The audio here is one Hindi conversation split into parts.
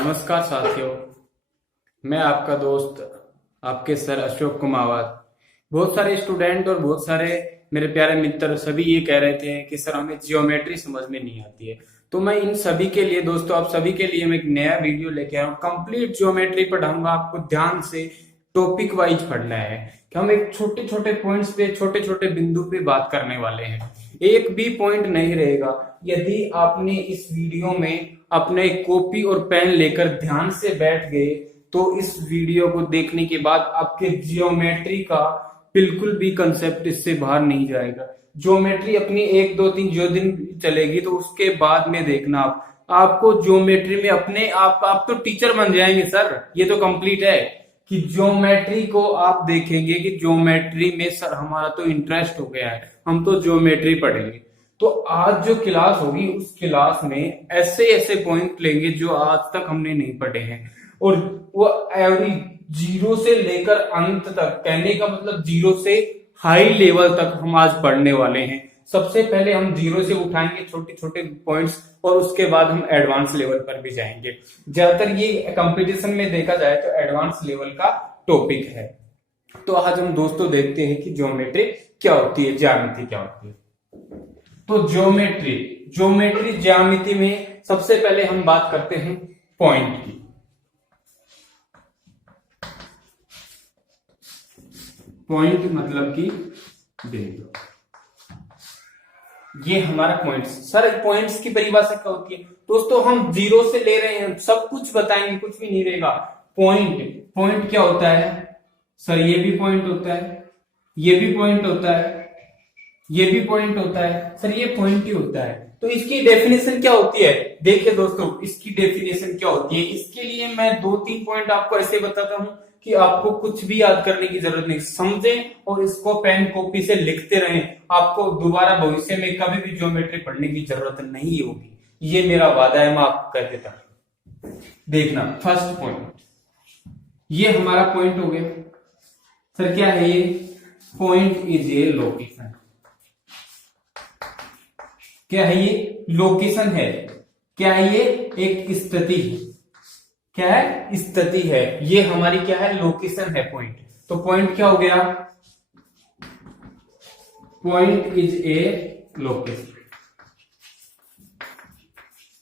नमस्कार साथियों, मैं आपका दोस्त आपके सर अशोक कुमावत। बहुत सारे स्टूडेंट और बहुत सारे मेरे प्यारे मित्र सभी ये कह रहे थे कि सर हमें जियोमेट्री समझ में नहीं आती है। तो मैं इन सभी के लिए दोस्तों, आप सभी के लिए मैं एक नया वीडियो लेके आया हूँ। कंप्लीट जियोमेट्री पढ़ाऊंगा, आपको ध्यान से टॉपिक वाइज पढ़ना है कि हम एक छोटे छोटे पॉइंट्स पे, छोटे छोटे बिंदु पे बात करने वाले हैं। एक भी पॉइंट नहीं रहेगा। यदि आपने इस वीडियो में अपने कॉपी और पेन लेकर ध्यान से बैठ गए तो इस वीडियो को देखने के बाद आपके जियोमेट्री का बिल्कुल भी कंसेप्ट इससे बाहर नहीं जाएगा। ज्योमेट्री अपनी 1 2 3 जो दिन चलेगी तो उसके बाद में देखना आपको ज्योमेट्री में अपने आप तो टीचर बन जाएंगे सर। ये तो कंप्लीट है कि ज्योमेट्री को आप देखेंगे कि ज्योमेट्री में सर हमारा तो इंटरेस्ट हो गया है, हम तो ज्योमेट्री पढ़ेंगे। तो आज जो क्लास होगी उस क्लास में ऐसे ऐसे पॉइंट लेंगे जो आज तक हमने नहीं पढ़े हैं, और वो एवरी जीरो से लेकर अंत तक, कहने का मतलब जीरो से हाई लेवल तक हम आज पढ़ने वाले हैं। सबसे पहले हम जीरो से उठाएंगे छोटे छोटे पॉइंट्स और उसके बाद हम एडवांस लेवल पर भी जाएंगे। ज्यादातर ये कंपटीशन में देखा जाए तो एडवांस लेवल का टॉपिक है। तो आज हम दोस्तों देखते हैं कि ज्योमेट्री क्या होती है, ज्यामिति क्या होती है। तो ज्योमेट्री ज्यामिति में सबसे पहले हम बात करते हैं पॉइंट की। पॉइंट मतलब कि बिंदु, ये हमारा पॉइंट्स। सर पॉइंट्स की परिभाषा क्या होती है दोस्तों? हम जीरो से ले रहे हैं, सब कुछ बताएंगे, कुछ भी नहीं रहेगा। पॉइंट क्या होता है सर? ये भी पॉइंट होता है, ये भी पॉइंट होता है, ये भी पॉइंट होता है सर, ये पॉइंट ही होता है। तो इसकी डेफिनेशन क्या होती है? देखिए दोस्तों, इसकी डेफिनेशन क्या होती है, इसके लिए मैं 2 3 पॉइंट आपको ऐसे बताता हूं कि आपको कुछ भी याद करने की जरूरत नहीं, समझें और इसको पेन कॉपी से लिखते रहें। आपको दोबारा भविष्य में कभी भी ज्योमेट्री पढ़ने की जरूरत नहीं होगी, ये मेरा वादा है, मैं आपको कह देता हूं। देखना, फर्स्ट पॉइंट, ये हमारा पॉइंट हो गया सर। क्या है ये? Point is A location. क्या है ये? लोकेशन है। क्या है ये? एक स्थिति है। क्या है? स्थिति है। ये हमारी क्या है? लोकेशन है, पॉइंट। तो पॉइंट क्या हो गया? Point is A location.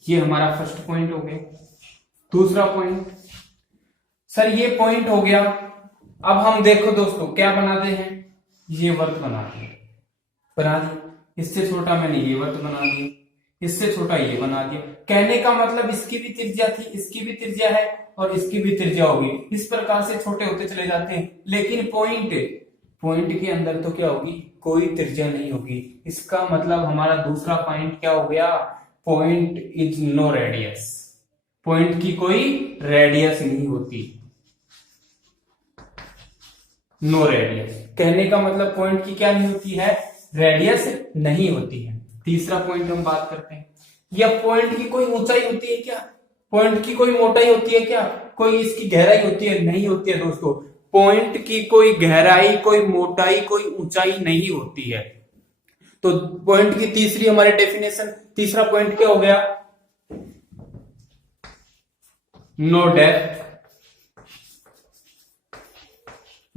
ये हमारा फर्स्ट पॉइंट हो गया। दूसरा पॉइंट, सर ये पॉइंट हो गया। अब हम देखो दोस्तों क्या बनाते हैं, ये वर्त बनाते हैं। बना दिया, इससे छोटा मैंने ये वर्त बना दिया, इससे छोटा ये बना दिया। कहने का मतलब इसकी भी त्रिज्या थी, इसकी भी त्रिज्या है और इसकी भी त्रिज्या होगी। इस प्रकार से छोटे होते चले जाते हैं। लेकिन पॉइंट के अंदर तो क्या होगी? कोई त्रिज्या नहीं होगी। इसका मतलब हमारा दूसरा पॉइंट क्या हो गया? Point is no radius. Point की कोई रेडियस नहीं होती, नो रेडियस। कहने का मतलब पॉइंट की क्या नहीं होती है? रेडियस नहीं होती है। तीसरा पॉइंट हम बात करते हैं, या पॉइंट की कोई ऊंचाई होती है क्या? पॉइंट की कोई मोटाई होती है क्या? कोई इसकी गहराई होती है? नहीं होती है दोस्तों। पॉइंट की कोई गहराई, कोई मोटाई, कोई ऊंचाई नहीं होती है। तो पॉइंट की तीसरी हमारी डेफिनेशन, तीसरा पॉइंट क्या हो गया? No depth,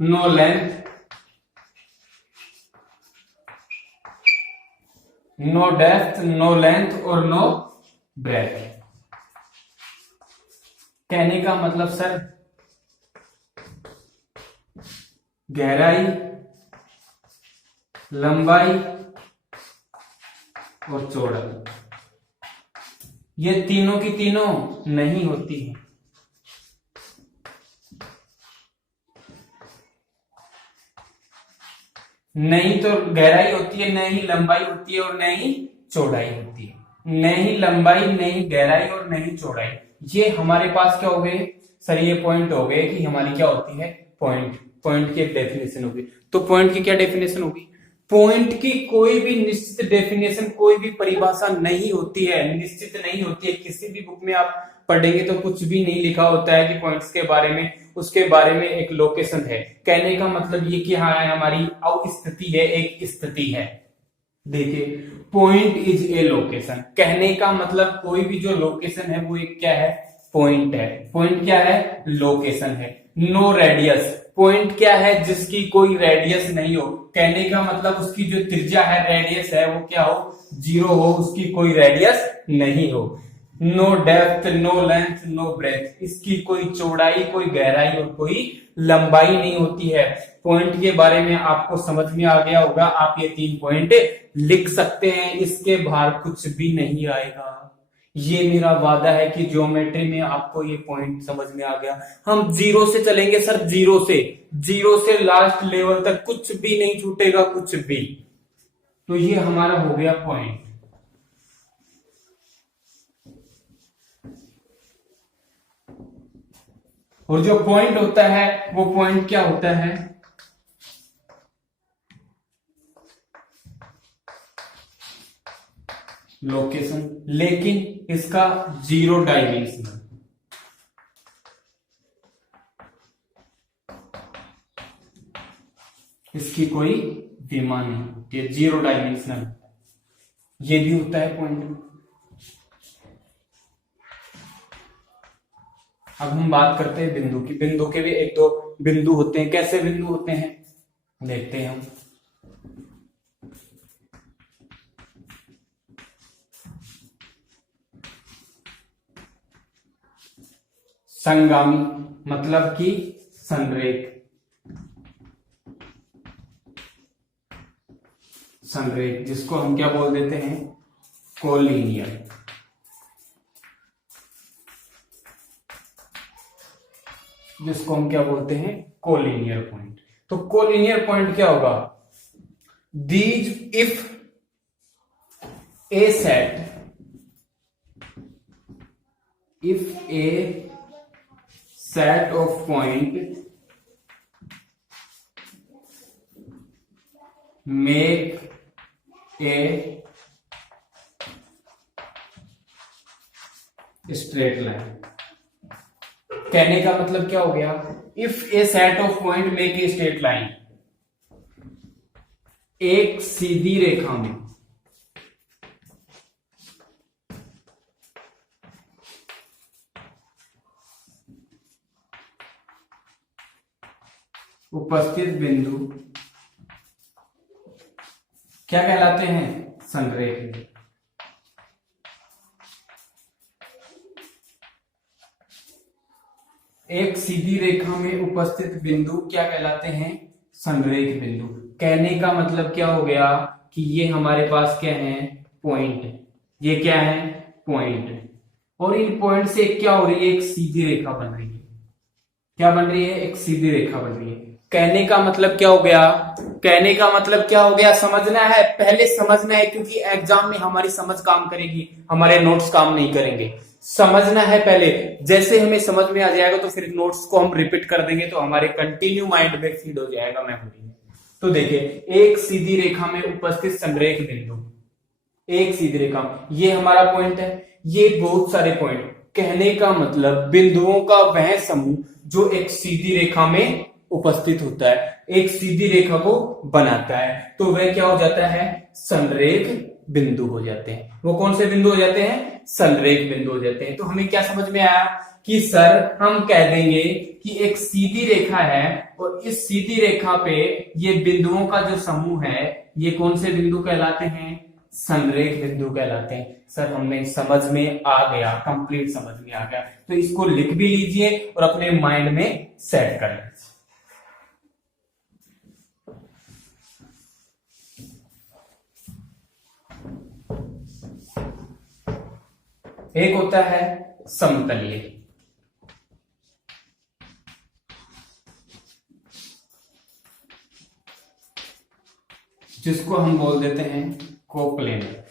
no length, no depth, no length और नो ब्रेथ। कहने का मतलब सर गहराई, लंबाई और चौड़ाई, ये तीनों की तीनों नहीं होती है। नहीं तो गहराई होती है, नहीं लंबाई होती है और नहीं चौड़ाई होती है। नहीं लंबाई, नहीं गहराई और नहीं चौड़ाई, ये हमारे पास क्या हो गए सर? ये पॉइंट हो गए कि हमारी क्या होती है? पॉइंट की एक डेफिनेशन होगी। तो पॉइंट की क्या डेफिनेशन होगी? पॉइंट की कोई भी निश्चित डेफिनेशन, कोई भी परिभाषा नहीं होती है, निश्चित नहीं होती है। किसी भी बुक में आप पढ़ेंगे तो कुछ भी नहीं लिखा होता है कि पॉइंट्स के बारे में, उसके बारे में एक लोकेशन है। कहने का मतलब ये कि हाँ हमारी स्थिति है, एक स्थिति है। देखिए, पॉइंट इज ए लोकेशन, कहने का मतलब कोई भी जो लोकेशन है वो एक क्या है? पॉइंट है। पॉइंट क्या है? लोकेशन है। नो रेडियस, पॉइंट क्या है? जिसकी कोई रेडियस नहीं हो। कहने का मतलब उसकी जो त्रिज्या है, रेडियस है, वो क्या हो? जीरो हो, उसकी कोई रेडियस नहीं हो। No depth, no length, no breadth, इसकी कोई चौड़ाई, कोई गहराई और कोई लंबाई नहीं होती है। पॉइंट के बारे में आपको समझ में आ गया होगा। आप ये 3 पॉइंट लिख सकते हैं, इसके बाहर कुछ भी नहीं आएगा। ये मेरा वादा है कि ज्योमेट्री में आपको ये पॉइंट समझ में आ गया। हम जीरो से चलेंगे सर, जीरो से लास्ट लेवल तक कुछ भी नहीं छूटेगा, कुछ भी। तो ये हमारा हो गया पॉइंट। और जो पॉइंट होता है वो पॉइंट क्या होता है? लोकेशन, लेकिन इसका 0 डायमेंशनल। इसकी कोई विमा नहीं, ये 0 डायमेंशनल। ये भी होता है पॉइंट। अब हम बात करते हैं बिंदु की। बिंदु के भी 1-2 बिंदु होते हैं। कैसे बिंदु होते हैं देखते हैं हम। संगामी मतलब कि संरेख, संरेख जिसको हम क्या बोल देते हैं? कोलिनियर। जिसको हम क्या बोलते हैं? Collinear point. तो कोलिनियर पॉइंट क्या होगा? These if A set, if a set of point make a straight line, कहने का मतलब क्या हो गया? if a set of point make a straight line, एक सीधी रेखा में उपस्थित बिंदु क्या कहलाते हैं? संरेख। एक सीधी रेखा में उपस्थित बिंदु क्या कहलाते हैं? संरेख बिंदु। कहने का मतलब क्या हो गया कि ये हमारे पास क्या है? पॉइंट। ये क्या है? पॉइंट। और इन पॉइंट से क्या हो रही है? एक सीधी रेखा बन रही है। क्या बन रही है? एक सीधी रेखा बन रही है। कहने का मतलब क्या हो गया? कहने का मतलब क्या हो गया? समझना है, पहले समझना है, क्योंकि एग्जाम में हमारी समझ काम करेगी, हमारे नोट्स काम नहीं करेंगे। समझना है पहले, जैसे हमें समझ में आ जाएगा तो फिर नोट्स को हम रिपीट कर देंगे, तो हमारे कंटिन्यू माइंड में फीड हो जाएगा मेमोरी में। तो देखिए, एक सीधी रेखा में उपस्थित संरेख बिंदु, एक सीधी रेखा, ये हमारा पॉइंट है। ये बहुत सारे पॉइंट, कहने का मतलब बिंदुओं का वह समूह जो एक सीधी रेखा में उपस्थित होता है, एक सीधी रेखा को बनाता है, तो वह क्या हो जाता है? संरेख बिंदु हो जाते हैं। वो कौन से बिंदु हो जाते हैं? संरेख बिंदु हो जाते हैं। तो हमें क्या समझ में आया कि सर हम कह देंगे कि एक सीधी रेखा है और इस सीधी रेखा पे ये बिंदुओं का जो समूह है, ये कौन से बिंदु कहलाते हैं? संरेख बिंदु कहलाते हैं। सर हमें समझ में आ गया, कंप्लीट समझ में आ गया। तो इसको लिख भी लीजिए और अपने माइंड में सेट कर लीजिए। एक होता है समतलीय, जिसको हम बोल देते हैं कोप्लेनर।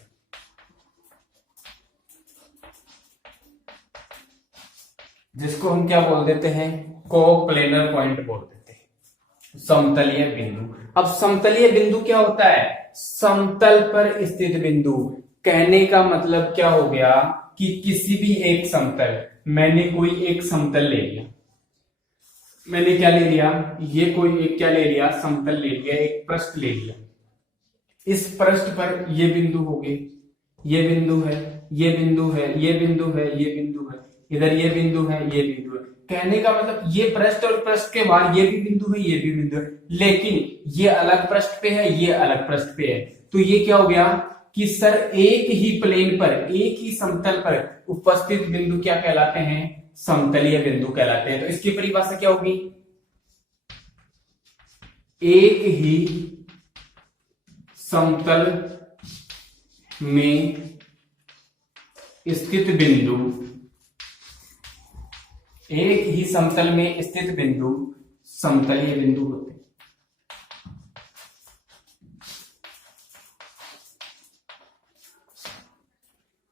जिसको हम क्या बोल देते हैं? कोप्लेनर पॉइंट बोल देते हैं, समतलीय बिंदु। अब समतलीय बिंदु क्या होता है? समतल पर स्थित बिंदु। कहने का मतलब क्या हो गया कि किसी भी एक समतल, मैंने कोई एक समतल ले लिया, मैंने क्या ले लिया? ये कोई एक क्या ले लिया? समतल ले लिया, एक पृष्ठ ले लिया। इस पृष्ठ पर ये बिंदु हो गए, ये बिंदु है, ये बिंदु है, ये बिंदु है, ये बिंदु है, इधर ये बिंदु है, ये बिंदु है। कहने का मतलब ये पृष्ठ और पृष्ठ के बाहर ये भी बिंदु है, ये भी बिंदु है, लेकिन ये अलग पृष्ठ पे है, ये अलग पृष्ठ पे है। तो ये क्या हो गया कि सर एक ही प्लेन पर, एक ही समतल पर उपस्थित बिंदु क्या कहलाते हैं? समतलीय बिंदु कहलाते हैं। तो इसकी परिभाषा क्या होगी? एक ही समतल में स्थित बिंदु, एक ही समतल में स्थित बिंदु समतलीय बिंदु होते हैं।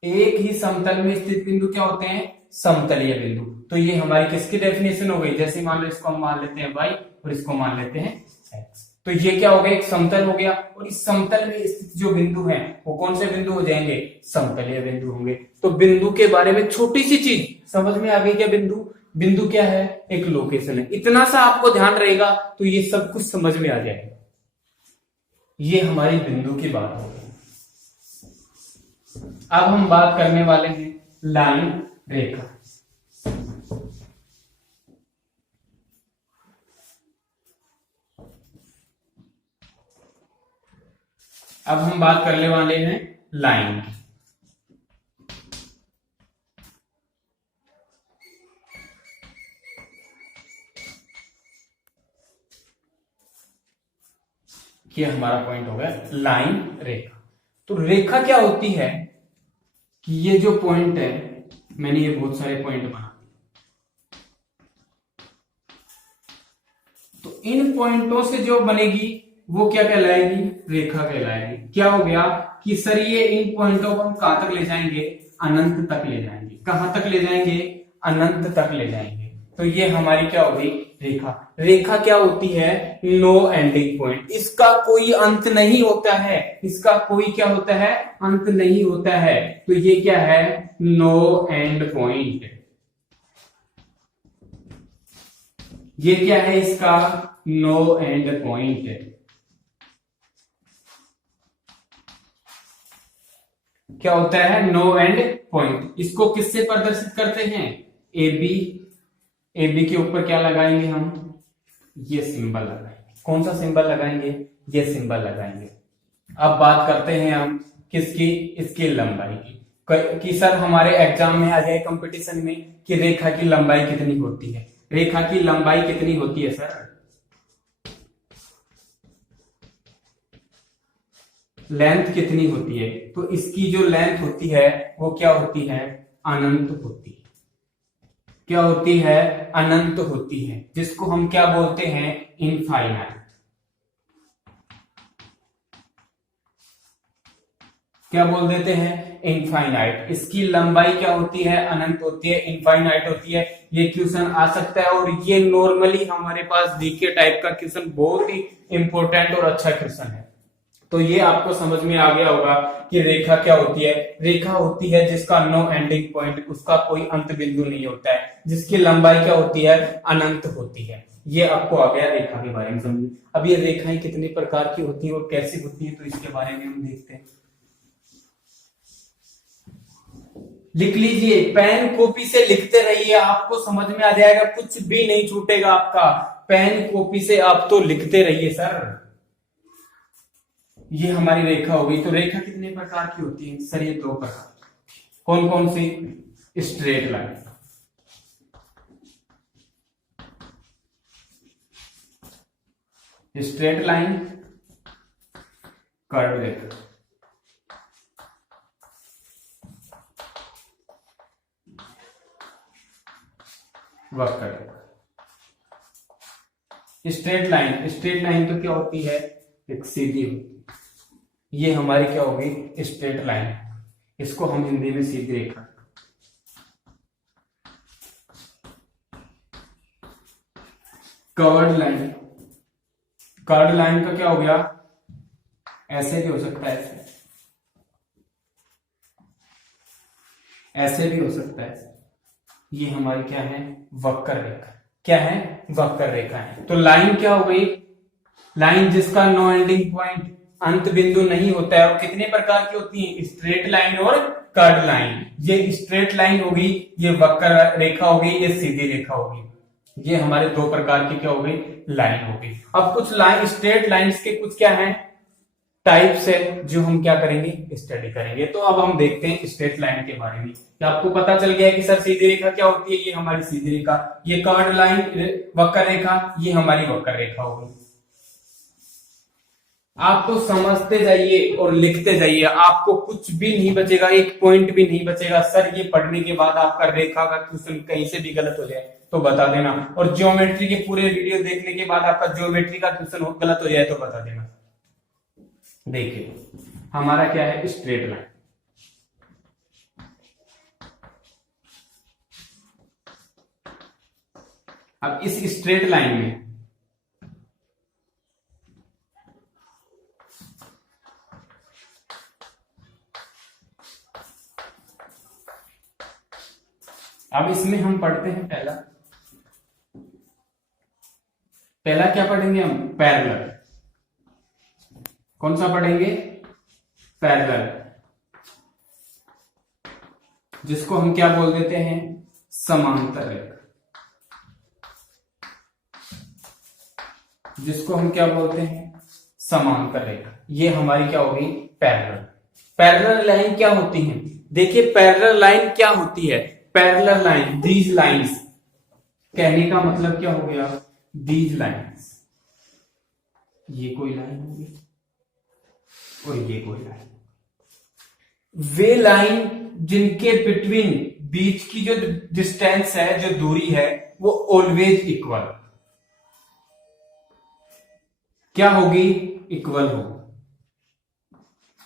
एक ही समतल में स्थित बिंदु क्या होते हैं? समतलीय बिंदु। तो ये हमारी किसकी डेफिनेशन हो गई? जैसे मान लो इसको हम मान लेते हैं y और इसको मान लेते हैं x। तो ये क्या हो गया? एक समतल हो गया, और इस समतल में स्थित जो बिंदु हैं वो कौन से बिंदु हो जाएंगे? समतलीय बिंदु होंगे। तो बिंदु के बारे में छोटी सी चीज समझ में आ गई क्या? बिंदु क्या है? एक लोकेशन है। इतना सा आपको ध्यान रहेगा तो ये सब कुछ समझ में आ जाएगा। ये हमारी बिंदु की बात होगी। अब हम बात करने वाले हैं लाइन, रेखा। अब हम बात करने वाले हैं लाइन की। ये हमारा पॉइंट हो गया लाइन, रेखा। तो रेखा क्या होती है कि ये जो पॉइंट है, मैंने ये बहुत सारे पॉइंट बना, तो इन पॉइंटों से जो बनेगी वो क्या कहलाएगी? रेखा कहलाएगी। क्या हो गया कि सर ये इन पॉइंटों को हम कहां तक ले जाएंगे? अनंत तक ले जाएंगे। कहां तक ले जाएंगे? अनंत तक ले जाएंगे। तो ये हमारी क्या होगी? रेखा। रेखा क्या होती है? No ending point. इसका कोई अंत नहीं होता है। इसका कोई क्या होता है? अंत नहीं होता है। तो ये क्या है? No end point. ये क्या है इसका? No end point. क्या होता है? No end point. इसको किससे प्रदर्शित करते हैं? A B. ए बी के ऊपर क्या लगाएंगे हम? ये सिंबल लगाएंगे। कौन सा सिंबल लगाएंगे? ये सिंबल लगाएंगे। अब बात करते हैं हम किसकी? इसकी लंबाई की। कि सर हमारे एग्जाम में आ जाए कंपटीशन में कि रेखा की लंबाई कितनी होती है? रेखा की लंबाई कितनी होती है सर? लेंथ कितनी होती है? तो इसकी जो लेंथ होती है वो क्या होती है? अनंत होती है। क्या होती है? अनंत होती है, जिसको हम क्या बोलते हैं? इनफाइनाइट। क्या बोल देते हैं? इनफाइनाइट। इसकी लंबाई क्या होती है? अनंत होती है, इनफाइनाइट होती है। ये क्वेश्चन आ सकता है, और ये नॉर्मली हमारे पास जीके टाइप का क्वेश्चन, बहुत ही इंपॉर्टेंट और अच्छा क्वेश्चन है। तो ये आपको समझ में आ गया होगा कि रेखा क्या होती है। रेखा होती है जिसका नो एंडिंग पॉइंट, उसका कोई अंत बिंदु नहीं होता है, जिसकी लंबाई क्या होती है? अनंत होती है। ये आपको आ गया रेखा के बारे में समझ। अब ये रेखाएं कितने प्रकार की होती हैं और कैसी होती हैं, तो इसके बारे में हम देखते हैं। लिख लीजिए, पेन कॉपी से लिखते रहिए, आपको समझ में आ जाएगा, कुछ भी नहीं छूटेगा आपका। पेन कॉपी से आप तो लिखते रहिए सर। ये हमारी रेखा हो गई। तो रेखा कितने प्रकार की होती है सर? ये दो प्रकार। कौन कौन सी? Straight line, straight line, curve रेखा। वक्र रेखा। स्ट्रेट लाइन, स्ट्रेट लाइन तो क्या होती है? एक सीधी होती है। ये हमारी क्या होगी? Straight line. इसको हम हिंदी में सीधी रेखा। कर्व्ड लाइन, कर्व्ड लाइन का क्या हो गया? ऐसे भी हो सकता है, ऐसे भी हो सकता है। ये हमारी क्या है? वक्र रेखा। क्या है? वक्र रेखा है। तो लाइन क्या हो गई? लाइन जिसका नो एंडिंग पॉइंट, अंत बिंदु नहीं होता है। और कितने प्रकार की होती है? स्ट्रेट लाइन और कर्ड लाइन। ये स्ट्रेट लाइन होगी, ये वक्र रेखा होगी, ये सीधी रेखा होगी। ये हमारे दो प्रकार की क्या हो गई, लाइन हो गई। अब कुछ लाइन, स्ट्रेट लाइंस के कुछ क्या है, टाइप्स है, जो हम क्या करेंगे, स्टडी करेंगे। तो अब हम देखते हैं स्ट्रेट लाइन के बारे में। क्या आपको पता चल गया है कि सर सीधी रेखा क्या होती है, ये हमारी सीधी रेखा, ये कर्ड लाइन वक्र रेखा, ये हमारी वक्र रेखा होगी। आप तो समझते जाइए और लिखते जाइए, आपको कुछ भी नहीं बचेगा, एक पॉइंट भी नहीं बचेगा। सर ये पढ़ने के बाद आपका रेखा का क्वेश्चन कहीं से भी गलत हो जाए तो बता देना, और ज्योमेट्री के पूरे वीडियो देखने के बाद आपका ज्योमेट्री का क्वेश्चन गलत हो जाए तो बता देना। देखिए हमारा क्या है, स्ट्रेट लाइन। अब इस स्ट्रेट लाइन में अब इसमें हम पढ़ते हैं पहला क्या पढ़ेंगे हम, पैरेलल। कौन सा पढ़ेंगे, पैरेलल, जिसको हम क्या बोल देते हैं, समांतर रेखा, जिसको हम क्या बोलते हैं, समांतर रेखा। ये हमारी क्या होगी, पैरेलल। पैरेलल लाइन क्या होती है, देखिए पैरेलल लाइन क्या होती है, पैरेलल लाइन, दीज लाइंस, कहने का मतलब क्या हो गया, दीज लाइंस, ये कोई लाइन होगी और ये कोई लाइन, वे लाइन जिनके बिटवीन, बीच की जो डिस्टेंस है, जो दूरी है, वो ऑलवेज इक्वल, क्या होगी, इक्वल होगी।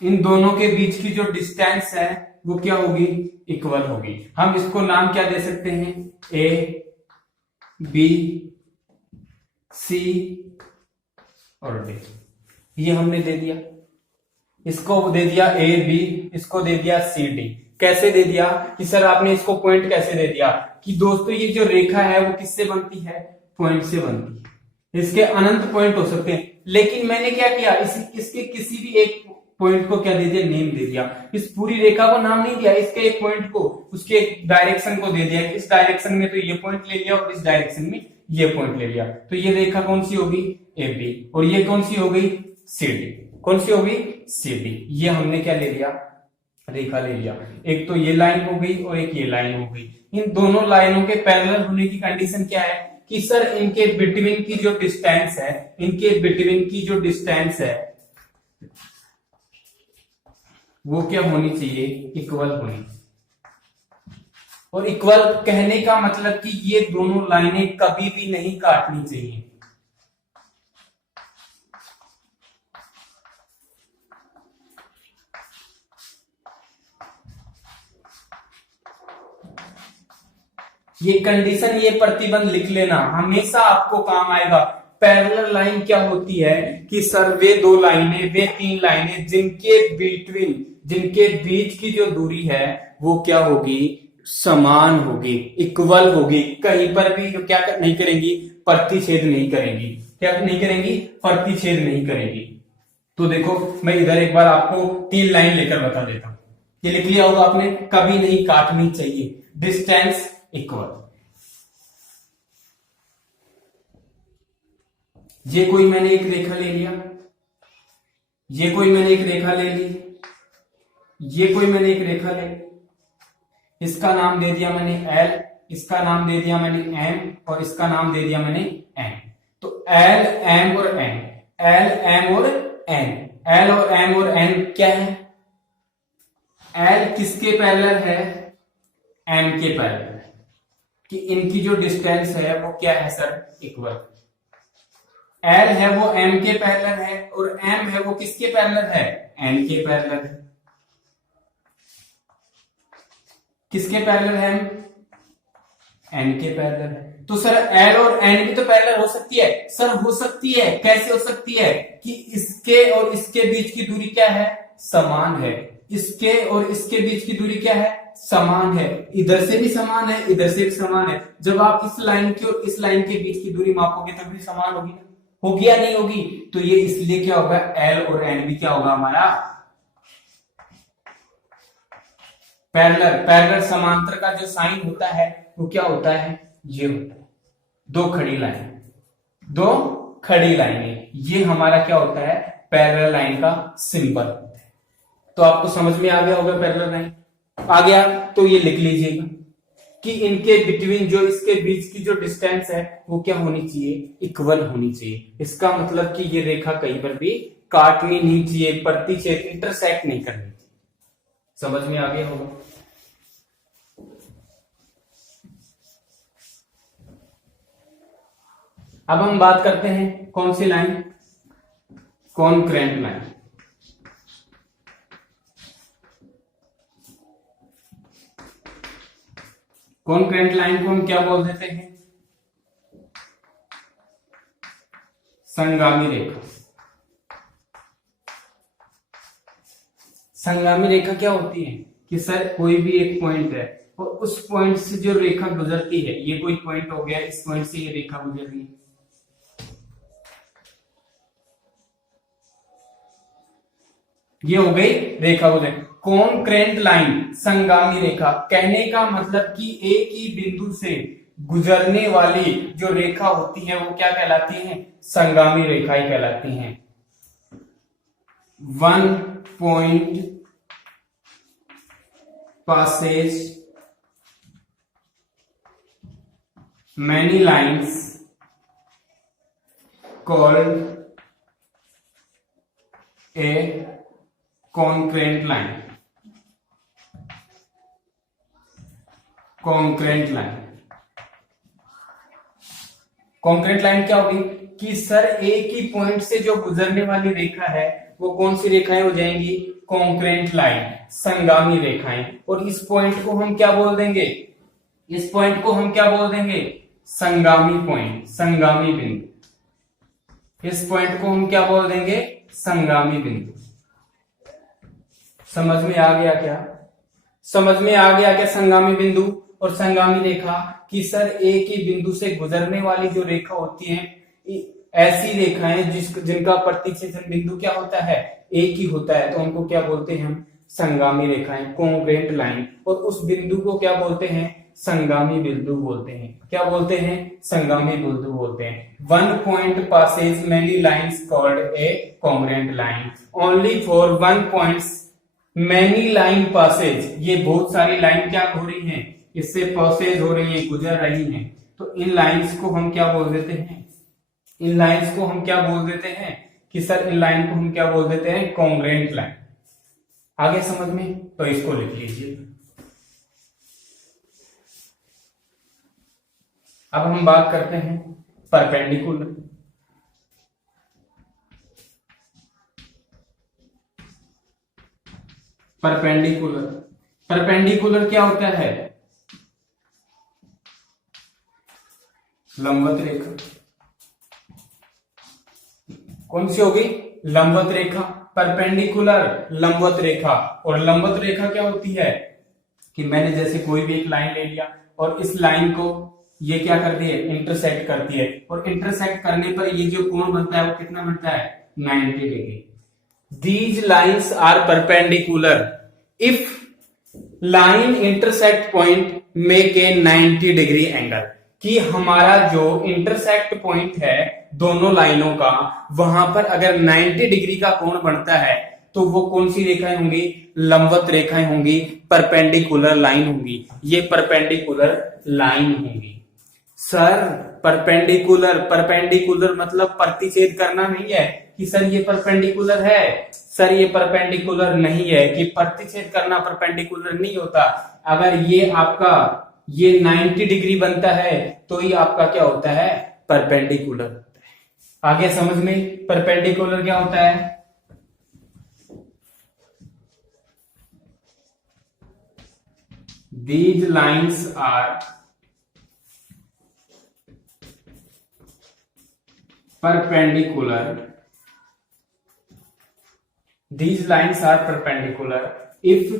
इन दोनों के बीच की जो डिस्टेंस है वो क्या होगी, इक्वल होगी। हम इसको नाम क्या दे सकते हैं, ए बी सी और डी, ये हमने दे दिया। इसको दे दिया ए बी, इसको दे दिया सी डी। कैसे दे दिया कि सर आपने इसको पॉइंट कैसे दे दिया, कि दोस्तों ये जो रेखा है वो किससे बनती है, पॉइंट से बनती है। इसके अनंत पॉइंट हो सकते हैं, लेकिन मैंने क्या किया, इसके किसी भी एक पॉइंट को क्या दे दिया, नेम दे दिया। इस पूरी रेखा को नाम नहीं दिया, इसके एक पॉइंट को, उसके एक डायरेक्शन को दे दिया। इस डायरेक्शन में तो ये पॉइंट ले लिया और इस डायरेक्शन में ये पॉइंट ले लिया। तो ये रेखा कौन सी होगी, ए बी, और ये कौन सी हो गई, सी डी। कौन सी होगी, सी डी। ये हमने क्या ले लिया, रेखा ले लिया। एक तो ये लाइन हो गई और एक ये लाइन हो गई। इन दोनों लाइनों के पैरेलल होने की कंडीशन क्या है, कि सर इनके बिटवीन की जो डिस्टेंस है, इनके बिटवीन की जो डिस्टेंस है वो क्या होनी चाहिए, इक्वल होनी चाहिए। और इक्वल कहने का मतलब कि ये दोनों लाइनें कभी भी नहीं काटनी चाहिए। ये कंडीशन, ये प्रतिबंध लिख लेना, हमेशा आपको काम आएगा। पैरेलल लाइन क्या होती है कि सर वे दो लाइनें, वे तीन लाइनें जिनके बिटवीन, जिनके बीच की जो दूरी है वो क्या होगी, समान होगी, इक्वल होगी। कहीं पर भी क्या नहीं करेंगी, प्रतिच्छेद नहीं करेंगी। क्या नहीं करेंगी, प्रतिच्छेद नहीं करेंगी। तो देखो मैं इधर एक बार आपको तीन लाइन लेकर बता देता हूं। ये लिख लिया होगा आपने, कभी नहीं काटनी चाहिए, डिस्टेंस इक्वल। ये कोई मैंने एक रेखा ले लिया, ये कोई मैंने एक रेखा ले ली, ये कोई मैंने एक रेखा ले ली, इसका नाम दे दिया मैंने एल, इसका नाम दे दिया मैंने एम, और इसका नाम दे दिया मैंने एन। तो एल एम और एन, एल एम और एन, एल और एम और एन क्या है, एल किसके पैरेलल है, एम के पैरेलल है, कि इनकी जो डिस्टेंस है वो क्या है सर, इक्वल। एल है वो एम के पैरेलल है, और एम है वो किसके पैरेलल है, एन के पैरेलल है। किसके पैरेलल है, एन के पैरेलल है। तो सर एल और एन की तो पैरेलल हो सकती है, सर हो सकती है। कैसे हो सकती है, कि इसके और इसके बीच की दूरी क्या है, समान है। इसके और इसके बीच की दूरी क्या है, समान है। इधर से भी समान है, इधर से भी समान है। जब आप इस लाइन की और इस लाइन के बीच की दूरी मापोगे तब भी समान होगी ना, होगी या नहीं होगी। तो ये इसलिए क्या होगा, एल और एन भी क्या होगा हमारा, पैरेलल पैरेलल समांतर का जो साइन होता है वो क्या होता है, ये होता है दो खड़ी लाइन, दो खड़ी लाइनें, ये हमारा क्या होता है, पैरेलल लाइन का सिंबल। तो आपको समझ में आ गया होगा पैरेलल लाइन, आ गया तो ये लिख लीजिएगा कि इनके बिटवीन, जो इसके बीच की जो डिस्टेंस है वो क्या होनी चाहिए, इक्वल होनी चाहिए। इसका मतलब कि ये रेखा कहीं पर भी काटनी नहीं चाहिए, प्रतिच्छेद इंटरसेक्ट नहीं करनी चाहिए। समझ में आ गया होगा। अब हम बात करते हैं कौन सी line, concurrent line. Concurrent line को हम क्या बोल देते हैं, संगामी रेखा। संगामी रेखा क्या होती है कि सर कोई भी एक पॉइंट है और उस पॉइंट से जो रेखा गुजरती है, ये कोई पॉइंट हो गया, इस पॉइंट से ये रेखा गुजर रही है, ये हो गई रेखा गुजर। कॉन्करेंट लाइन, संगामी रेखा, कहने का मतलब कि एक ही बिंदु से गुजरने वाली जो रेखा होती है वो क्या कहलाती है, संगामी रेखाएं कहलाती हैं। One point passes many lines called a concurrent line. concurrent line, concurrent line क्या होगी कि सर एक ही पॉइंट से जो गुजरने वाली रेखा है वो कौन सी रेखाएं हो जाएंगी, कॉन्करेंट लाइन, संगामी रेखाएं। और इस पॉइंट को हम क्या बोल देंगे, इस पॉइंट को हम क्या बोल देंगे, संगामी पॉइंट, संगामी बिंदु। इस पॉइंट को हम क्या बोल देंगे, संगामी बिंदु। समझ में आ गया क्या, समझ में आ गया क्या संगामी बिंदु और संगामी रेखा, कि सर एक ही बिंदु से गुजरने वाली जो रेखा होती है, ऐसी रेखाएं जिनका प्रतिच्छेदन बिंदु क्या होता है, एक ही होता है, तो उनको क्या बोलते हैं हम, संगामी रेखाएं, कॉन्करेंट लाइन। और उस बिंदु को क्या बोलते हैं, संगामी बिंदु बोलते हैं। क्या बोलते हैं, संगामी बिंदु बोलते हैं। One point passes many lines called a concurrent line. Only for one points many line passes, ये बहुत सारी लाइन क्या हो रही हैं, इससे पासेज हो रही है, गुजर रही हैं, तो इन लाइन्स को हम क्या बोल देते हैं, इन लाइन्स को हम क्या बोल देते हैं, कि सर इन लाइन को हम क्या बोल देते हैं, कॉन्ग्रेंट लाइन। आगे समझ में, तो इसको लिख लीजिए। अब हम बात करते हैं परपेंडिकुलर। परपेंडिकुलर, परपेंडिकुलर क्या होता है, लंबवत रेखा। कौन सी होगी, लंबवत रेखा, परपेंडिकुलर लंबवत रेखा। और लंबवत रेखा क्या होती है कि मैंने जैसे कोई भी एक लाइन ले लिया और इस लाइन को ये क्या करती है, इंटरसेक्ट करती है, और इंटरसेक्ट करने पर ये जो कोण बनता है वो कितना बनता है, 90 degree. These lines are perpendicular if line intersect point make a 90 degree angle, कि हमारा जो इंटरसेक्ट पॉइंट है दोनों लाइनों का, वहां पर अगर 90 डिग्री का कोण बनता है तो वो कौन सी रेखाएं होंगी, लंबवत रेखाएं होंगी, परपेंडिकुलर लाइन होंगी, ये परपेंडिकुलर लाइन होंगी। सर परपेंडिकुलर, परपेंडिकुलर मतलब प्रतिच्छेद करना नहीं है कि सर ये परपेंडिकुलर है, सर ये परपेंडिकुलर नहीं है, कि प्रतिच्छेद करना परपेंडिकुलर नहीं होता। अगर ये आपका ये 90 डिग्री बनता है तो ये आपका क्या होता है, परपेंडिकुलर होता है। आगे समझ में, परपेंडिकुलर क्या होता है, these lines are perpendicular, these lines are perpendicular if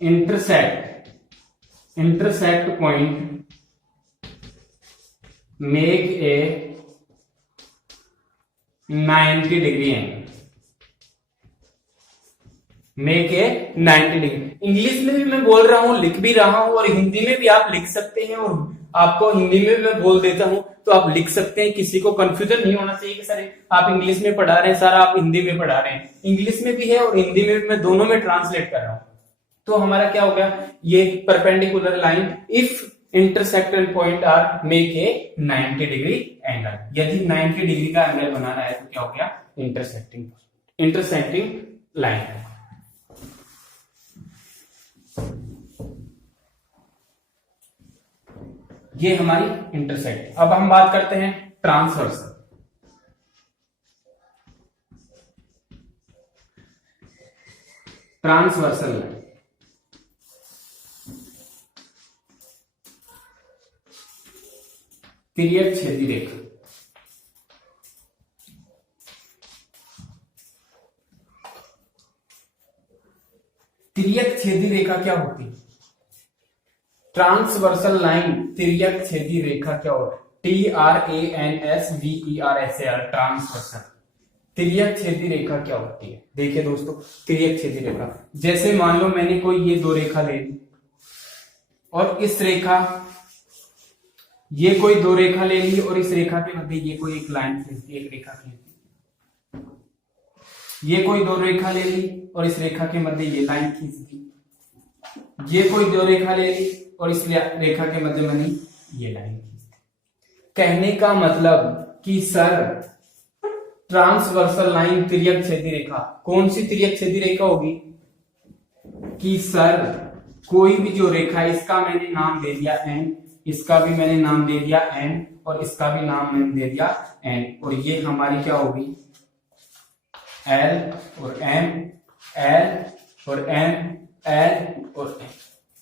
intersect point make a 90 degree angle, make a 90 degree. English में भी मैं बोल रहा हूँ, लिख भी रहा हूँ, और हिंदी में भी आप लिख सकते हैं, और आपको हिंदी में भी मैं बोल देता हूँ तो आप लिख सकते हैं। किसी को कंफ्यूजन नहीं होना चाहिए कि सर आप इंग्लिश में पढ़ा रहे हैं, सर आप हिंदी में पढ़ा रहे हैं। इंग्लिश में भी है और हिंदी में भी, मैं दोनों में ट्रांसलेट कर रहा हूँ। तो हमारा क्या हो गया, ये perpendicular line if intersecting point are make a 90 degree angle. यदि 90 डिग्री का एंगल बनाना है तो क्या हो गया, इंटरसेक्टिंग लाइन। ये हमारी इंटरसेक्ट। अब हम बात करते हैं ट्रांसवर्सल। ट्रांसवर्सल लाइन, तिर्यक छेदी रेखा। तिर्यक छेदी रेखा क्या होती है? ट्रांसवर्सल लाइन, तिर्यक छेदी रेखा क्या होती है? TRANSVERSAL, transversal. तिर्यक छेदी रेखा क्या होती है? देखिए दोस्तों, तिर्यक छेदी रेखा, जैसे मान लो मैंने कोई ये दो रेखा ले ली, और इस रेखा, ये कोई दो रेखा ले ली, और इस रेखा के मध्य ये कोई एक लाइन खींच दी, एक रेखा खींच दी। ये कोई दो रेखा ले ली और इस रेखा के मध्य ये लाइन खींच दी। ये कोई दो रेखा ले ली और इस रेखा के मध्य मैंने ये लाइन खींच दी। कहने का मतलब कि सर ट्रांसवर्सल लाइन, तिर्यक छेदी रेखा, कौन सी तिर्यक छेदी रेखा होगी? कि सर कोई भी जो रेखा, इसका मैंने नाम दे दिया एन, इसका भी मैंने नाम दे दिया एन, और इसका भी नाम मैंने दे दिया एन, और ये हमारी क्या होगी, एल और एम, एल और एम, एल और एम।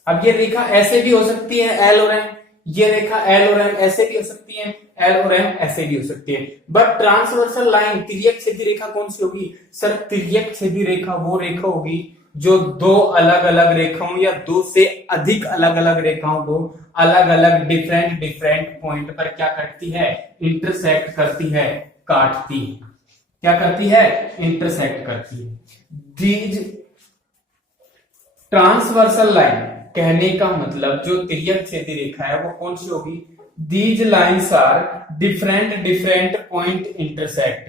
अब ये रेखा ऐसे भी हो सकती है एल और एम, ये रेखा एल और एम ऐसे भी हो सकती है, एल और एम ऐसे भी हो सकती है। बट ट्रांसवर्सल लाइन, तिर्यक छेदी रेखा कौन सी होगी? सर तिर्यक छेदी रेखा वो रेखा होगी जो दो अलग अलग रेखाओं या दो से अधिक अलग अलग रेखाओं को अलग अलग डिफरेंट पॉइंट पर क्या करती है, इंटरसेक्ट करती है, काटती है। क्या करती है? इंटरसेक्ट करती है। दीज ट्रांसवर्सल लाइन, कहने का मतलब जो तिर्यक छेदी रेखा है वो कौन सी होगी? These lines are different point intersect,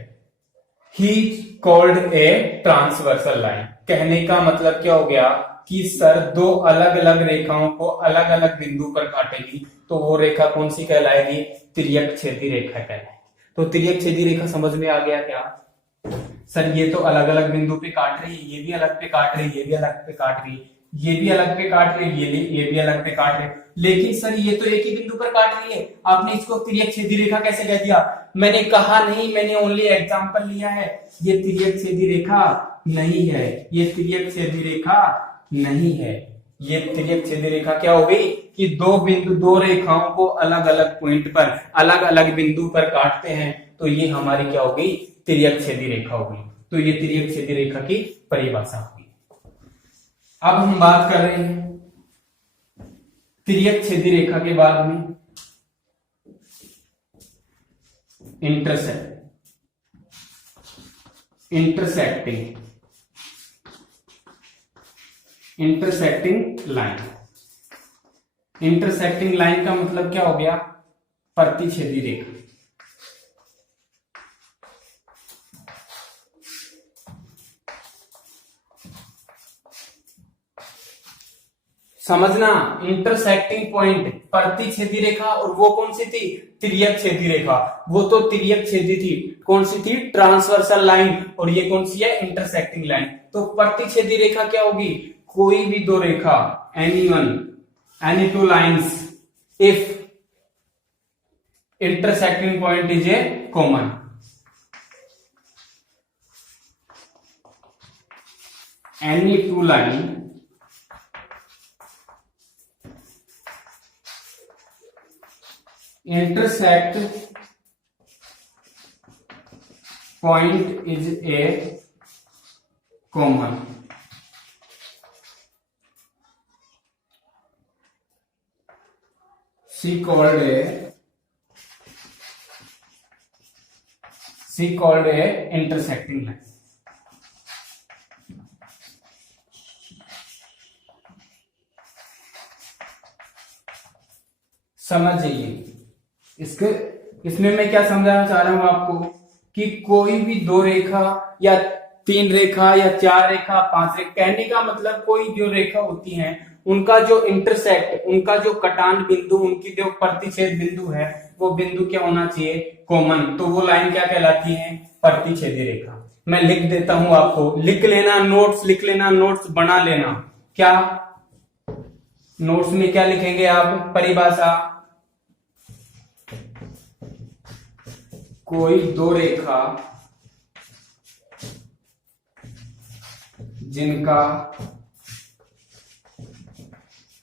he called a transversal line. कहने का मतलब क्या हो गया कि सर दो अलग अलग रेखाओं को अलग अलग बिंदु पर काटेगी, तो वो रेखा कौन सी कहलाएगी? तिर्यक छेदी रेखा कहलाएगी। तो तिर्यक छेदी रेखा समझ में आ गया क्या? सर ये तो अलग अलग बिंदु पे काट रही है, ये भी अलग पे काट रही है, ये भी अलग पे काट रही है, ये भी अलग पे काट रही है, ये भी अलग पे काट रही है, लेकिन सर ये तो एक ही बिंदु पर काट रही है, आपने इसको तिर्यक छेदी रेखा कैसे कह दिया? मैंने कहा नहीं, मैंने ओनली एग्जांपल लिया है। ये तिर्यक छेदी रेखा नहीं है, ये तिर्यक छेदी रेखा नहीं है। ये तिर्यक छेदी रेखा क्या हो गई कि दो रेखाओं को अलग अलग पॉइंट पर, अलग अलग बिंदु पर काटते हैं, तो ये हमारी क्या हो गई? तिर्यक छेदी रेखा हो गई। तो ये तिर्यक छेदी रेखा की परिभाषा हुई। अब हम बात कर रहे हैं तिर्यक छेदी रेखा के बाद में इंटरसेक्टिंग लाइन। इंटरसेक्टिंग लाइन का मतलब क्या हो गया? प्रतिच्छेदी रेखा। समझना, इंटरसेक्टिंग पॉइंट, प्रतिच्छेदी रेखा, और वो कौन सी थी? तिर्यक छेदी रेखा। वो तो तिर्यक छेदी थी, कौन सी थी? Transversal line. और ये कौन सी है? Intersecting line. तो प्रतिच्छेदी रेखा क्या होगी? कोई भी दो रेखा, any two lines if intersecting point is a common. Any two line intersect point is a common. She called a intersecting line. समझिए इसके इसमें मैं क्या समझाना चाह रहा हूं आपको कि कोई भी दो रेखा या तीन रेखा या चार रेखा पांच रेखा, कहने का मतलब कोई जो रेखा होती है उनका जो इंटरसेक्ट, उनका जो कटान बिंदु, उनकी जो प्रतिच्छेद बिंदु है वो बिंदु क्या होना चाहिए, कॉमन। तो वो लाइन क्या कहलाती है, प्रतिच्छेदी रेखा। मैं लिख देता हूं आपको, लिख लेना, नोट्स लिख लेना, नोट्स बना लेना। क्या नोट्स में क्या लिखेंगे आप, परिभाषा, कोई दो रेखा जिनका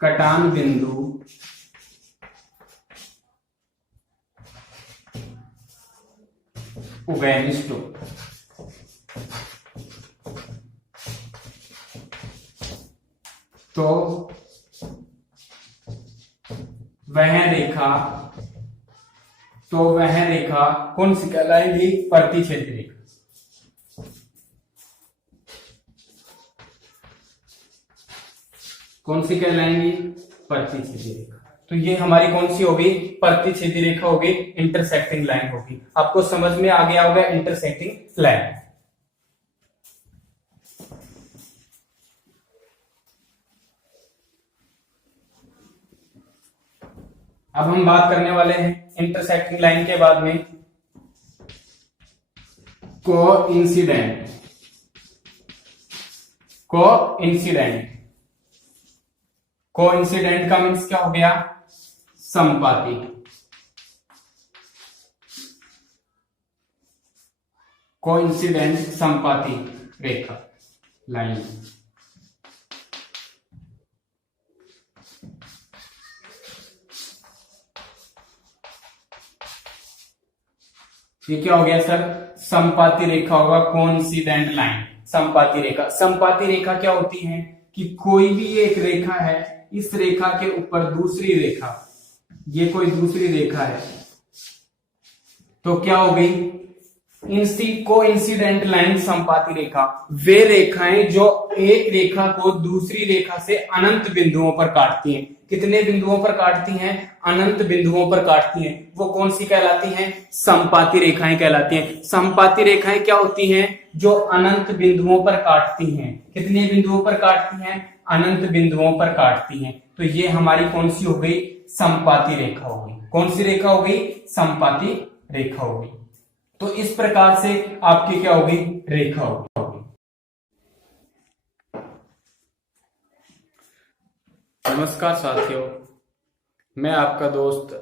कटान बिंदु उभयनिष्ठ हो, तो वह रेखा कौन सी कहलाएगी, प्रतिच्छेदी रेखा। कौन सी कहलाएंगी, प्रतिच्छेदी रेखा। तो ये हमारी कौन सी होगी, प्रतिच्छेदी रेखा होगी, इंटरसेक्टिंग लाइन होगी। आपको समझ में आ गया होगा इंटरसेक्टिंग लाइन। अब हम बात करने वाले हैं इंटरसेक्टिंग लाइन के बाद में कोइंसिडेंट का मीन्स क्या हो गया, समपाती। कोइंसिडेंट समपाती रेखा लाइन। ये क्या हो गया सर, समपाती रेखा होगा, कोइंसिडेंट लाइन, समपाती रेखा। समपाती रेखा क्या होती है कि कोई भी एक रेखा है, इस रेखा के ऊपर दूसरी रेखा, ये कोई दूसरी रेखा है, तो क्या हो गई, कोइंसिडेंट लाइन, समपाती रेखा। वे रेखाएं जो एक रेखा को दूसरी रेखा से अनंत बिंदुओं पर काटती हैं। कितने बिंदुओं पर काटती हैं, अनंत बिंदुओं पर काटती हैं। वो कौन सी कहलाती हैं, समपाती रेखाएं कहलाती हैं। समपाती रेखाएं क्या होती हैं, जो अनंत बिंदुओं पर काटती हैं। कितने बिंदुओं पर काटती हैं, अनंत बिंदुओं पर काटती हैं। तो ये हमारी कौन सी हो गई, समपाती रेखा हो गई। कौन सी रेखा हो गई, समपाती रेखा हो गई। तो इस प्रकार से आपकी क्या होगी, रेखा होगी। नमस्कार साथियों, मैं आपका दोस्त,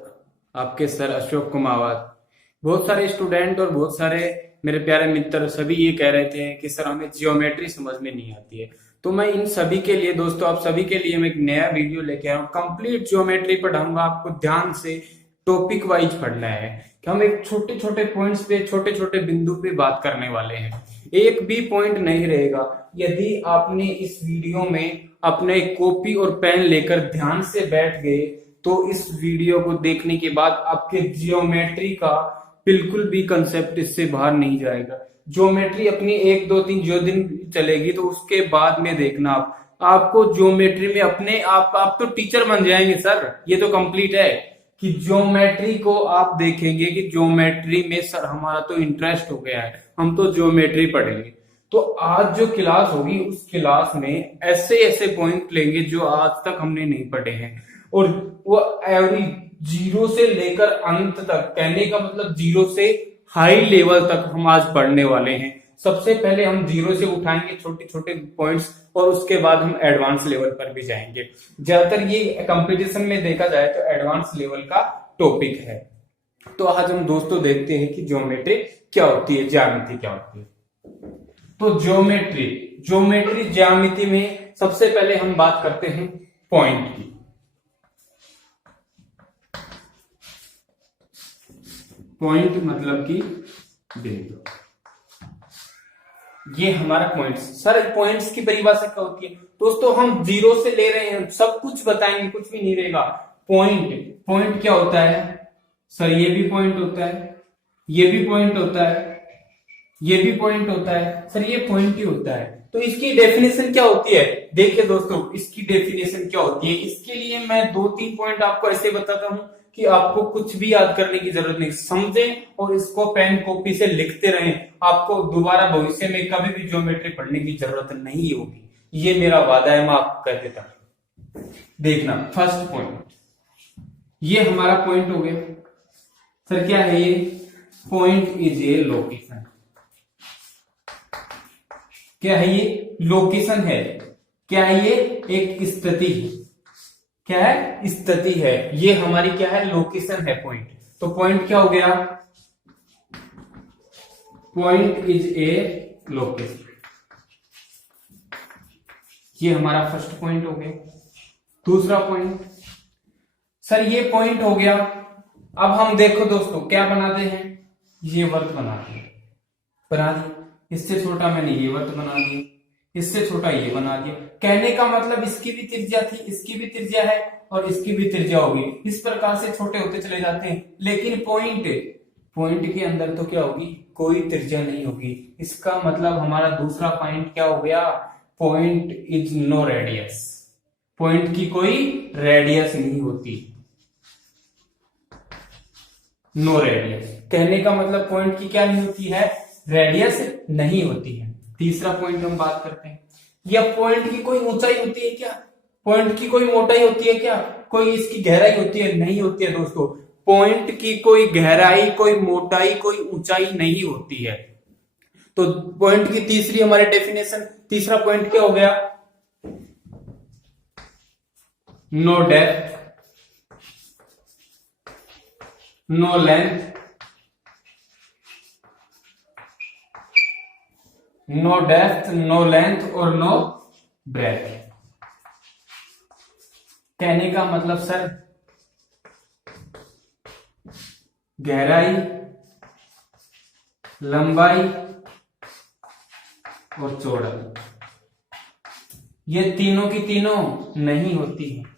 आपके सर अशोक कुमावत। बहुत सारे स्टूडेंट और बहुत सारे मेरे प्यारे मित्र सभी ये कह रहे थे कि सर हमें जियोमेट्री समझ में नहीं आती है। तो मैं इन सभी के लिए दोस्तों, आप सभी के लिए मैं एक नया वीडियो लेके आया हूँ। कंप्लीट जियोमेट्री पढ़ाऊंगा, आपको ध्यान से टॉपिक वाइज पढ़ना है कि हम एक छोटे छोटे पॉइंट्स पे, छोटे छोटे बिंदु पे बात करने वाले हैं। एक भी पॉइंट नहीं रहेगा। यदि आपने इस वीडियो में अपने कॉपी और पेन लेकर ध्यान से बैठ गए तो इस वीडियो को देखने के बाद आपके जियोमेट्री का बिल्कुल भी कंसेप्ट इससे बाहर नहीं जाएगा। ज्योमेट्री अपनी 1 2 3 जो दिन चलेगी, तो उसके बाद में देखना आपको ज्योमेट्री में अपने आप तो टीचर बन जाएंगे सर। ये तो कंप्लीट है कि ज्योमेट्री को आप देखेंगे कि ज्योमेट्री में सर हमारा तो इंटरेस्ट हो गया है, हम तो ज्योमेट्री पढ़ेंगे। तो आज जो क्लास होगी उस क्लास में ऐसे ऐसे पॉइंट लेंगे जो आज तक हमने नहीं पढ़े हैं, और वो एवरी 0 से लेकर अंत तक, कहने का मतलब 0 से हाई लेवल तक हम आज पढ़ने वाले हैं। सबसे पहले हम 0 से उठाएंगे छोटे छोटे पॉइंट्स, और उसके बाद हम एडवांस लेवल पर भी जाएंगे। ज्यादातर ये कंपटीशन में देखा जाए तो एडवांस लेवल का टॉपिक है। तो आज हम दोस्तों देखते हैं कि ज्योमेट्री क्या होती है, ज्यामिति क्या होती है। तो ज्योमेट्री ज्यामिति में सबसे पहले हम बात करते हैं पॉइंट की। पॉइंट मतलब कि बिंदु, ये हमारा पॉइंट्स। सर पॉइंट्स की परिभाषा क्या होती है दोस्तों, हम 0 से ले रहे हैं, सब कुछ बताएंगे, कुछ भी नहीं रहेगा। पॉइंट क्या होता है सर, ये भी पॉइंट होता है, ये भी पॉइंट होता है, ये भी पॉइंट होता है सर, ये पॉइंट ही होता है। तो इसकी डेफिनेशन क्या होती है, देखिए दोस्तों इसकी डेफिनेशन क्या होती है। इसके लिए मैं 2 3 पॉइंट आपको ऐसे बताता हूं कि आपको कुछ भी याद करने की जरूरत नहीं, समझें और इसको पेन कॉपी से लिखते रहें। आपको दोबारा भविष्य में कभी भी ज्योमेट्री पढ़ने की जरूरत नहीं होगी, ये मेरा वादा है, मैं आपको कह देता हूं। देखना फर्स्ट पॉइंट, ये हमारा पॉइंट हो गया। सर क्या है ये? Point is A location. क्या है ये? लोकेशन है। क्या है ये? एक स्थिति। क्या है? स्थिति है। ये हमारी क्या है? लोकेशन है पॉइंट। तो पॉइंट क्या हो गया? Point is A location. ये हमारा फर्स्ट पॉइंट हो गया। दूसरा पॉइंट, सर ये पॉइंट हो गया। अब हम देखो दोस्तों क्या बनाते हैं, ये वर्त बनाते हैं। बना दिया। इससे छोटा मैंने ये वर्त बना दिया, इससे छोटा ये बना दिया। कहने का मतलब इसकी भी त्रिज्या थी, इसकी भी त्रिज्या है और इसकी भी त्रिज्या होगी। इस प्रकार से छोटे होते चले जाते हैं। लेकिन पॉइंट के अंदर तो क्या होगी? कोई त्रिज्या नहीं होगी। इसका मतलब हमारा दूसरा पॉइंट क्या हो गया? Point is no radius. Point की कोई रेडियस नहीं होती। नो रेडियस कहने का मतलब पॉइंट की क्या नहीं होती है? रेडियस नहीं होती है। तीसरा पॉइंट हम बात करते हैं, या पॉइंट की कोई ऊंचाई होती है क्या? पॉइंट की कोई मोटाई होती है क्या? कोई इसकी गहराई होती है? नहीं होती है दोस्तों। पॉइंट की कोई गहराई, कोई मोटाई, कोई ऊंचाई नहीं होती है। तो पॉइंट की तीसरी हमारी डेफिनेशन, तीसरा पॉइंट क्या हो गया? No depth, no length, no depth, no length और नो ब्रेथ। कहने का मतलब सर गहराई, लंबाई और चौड़ाई, ये तीनों की तीनों नहीं होती है।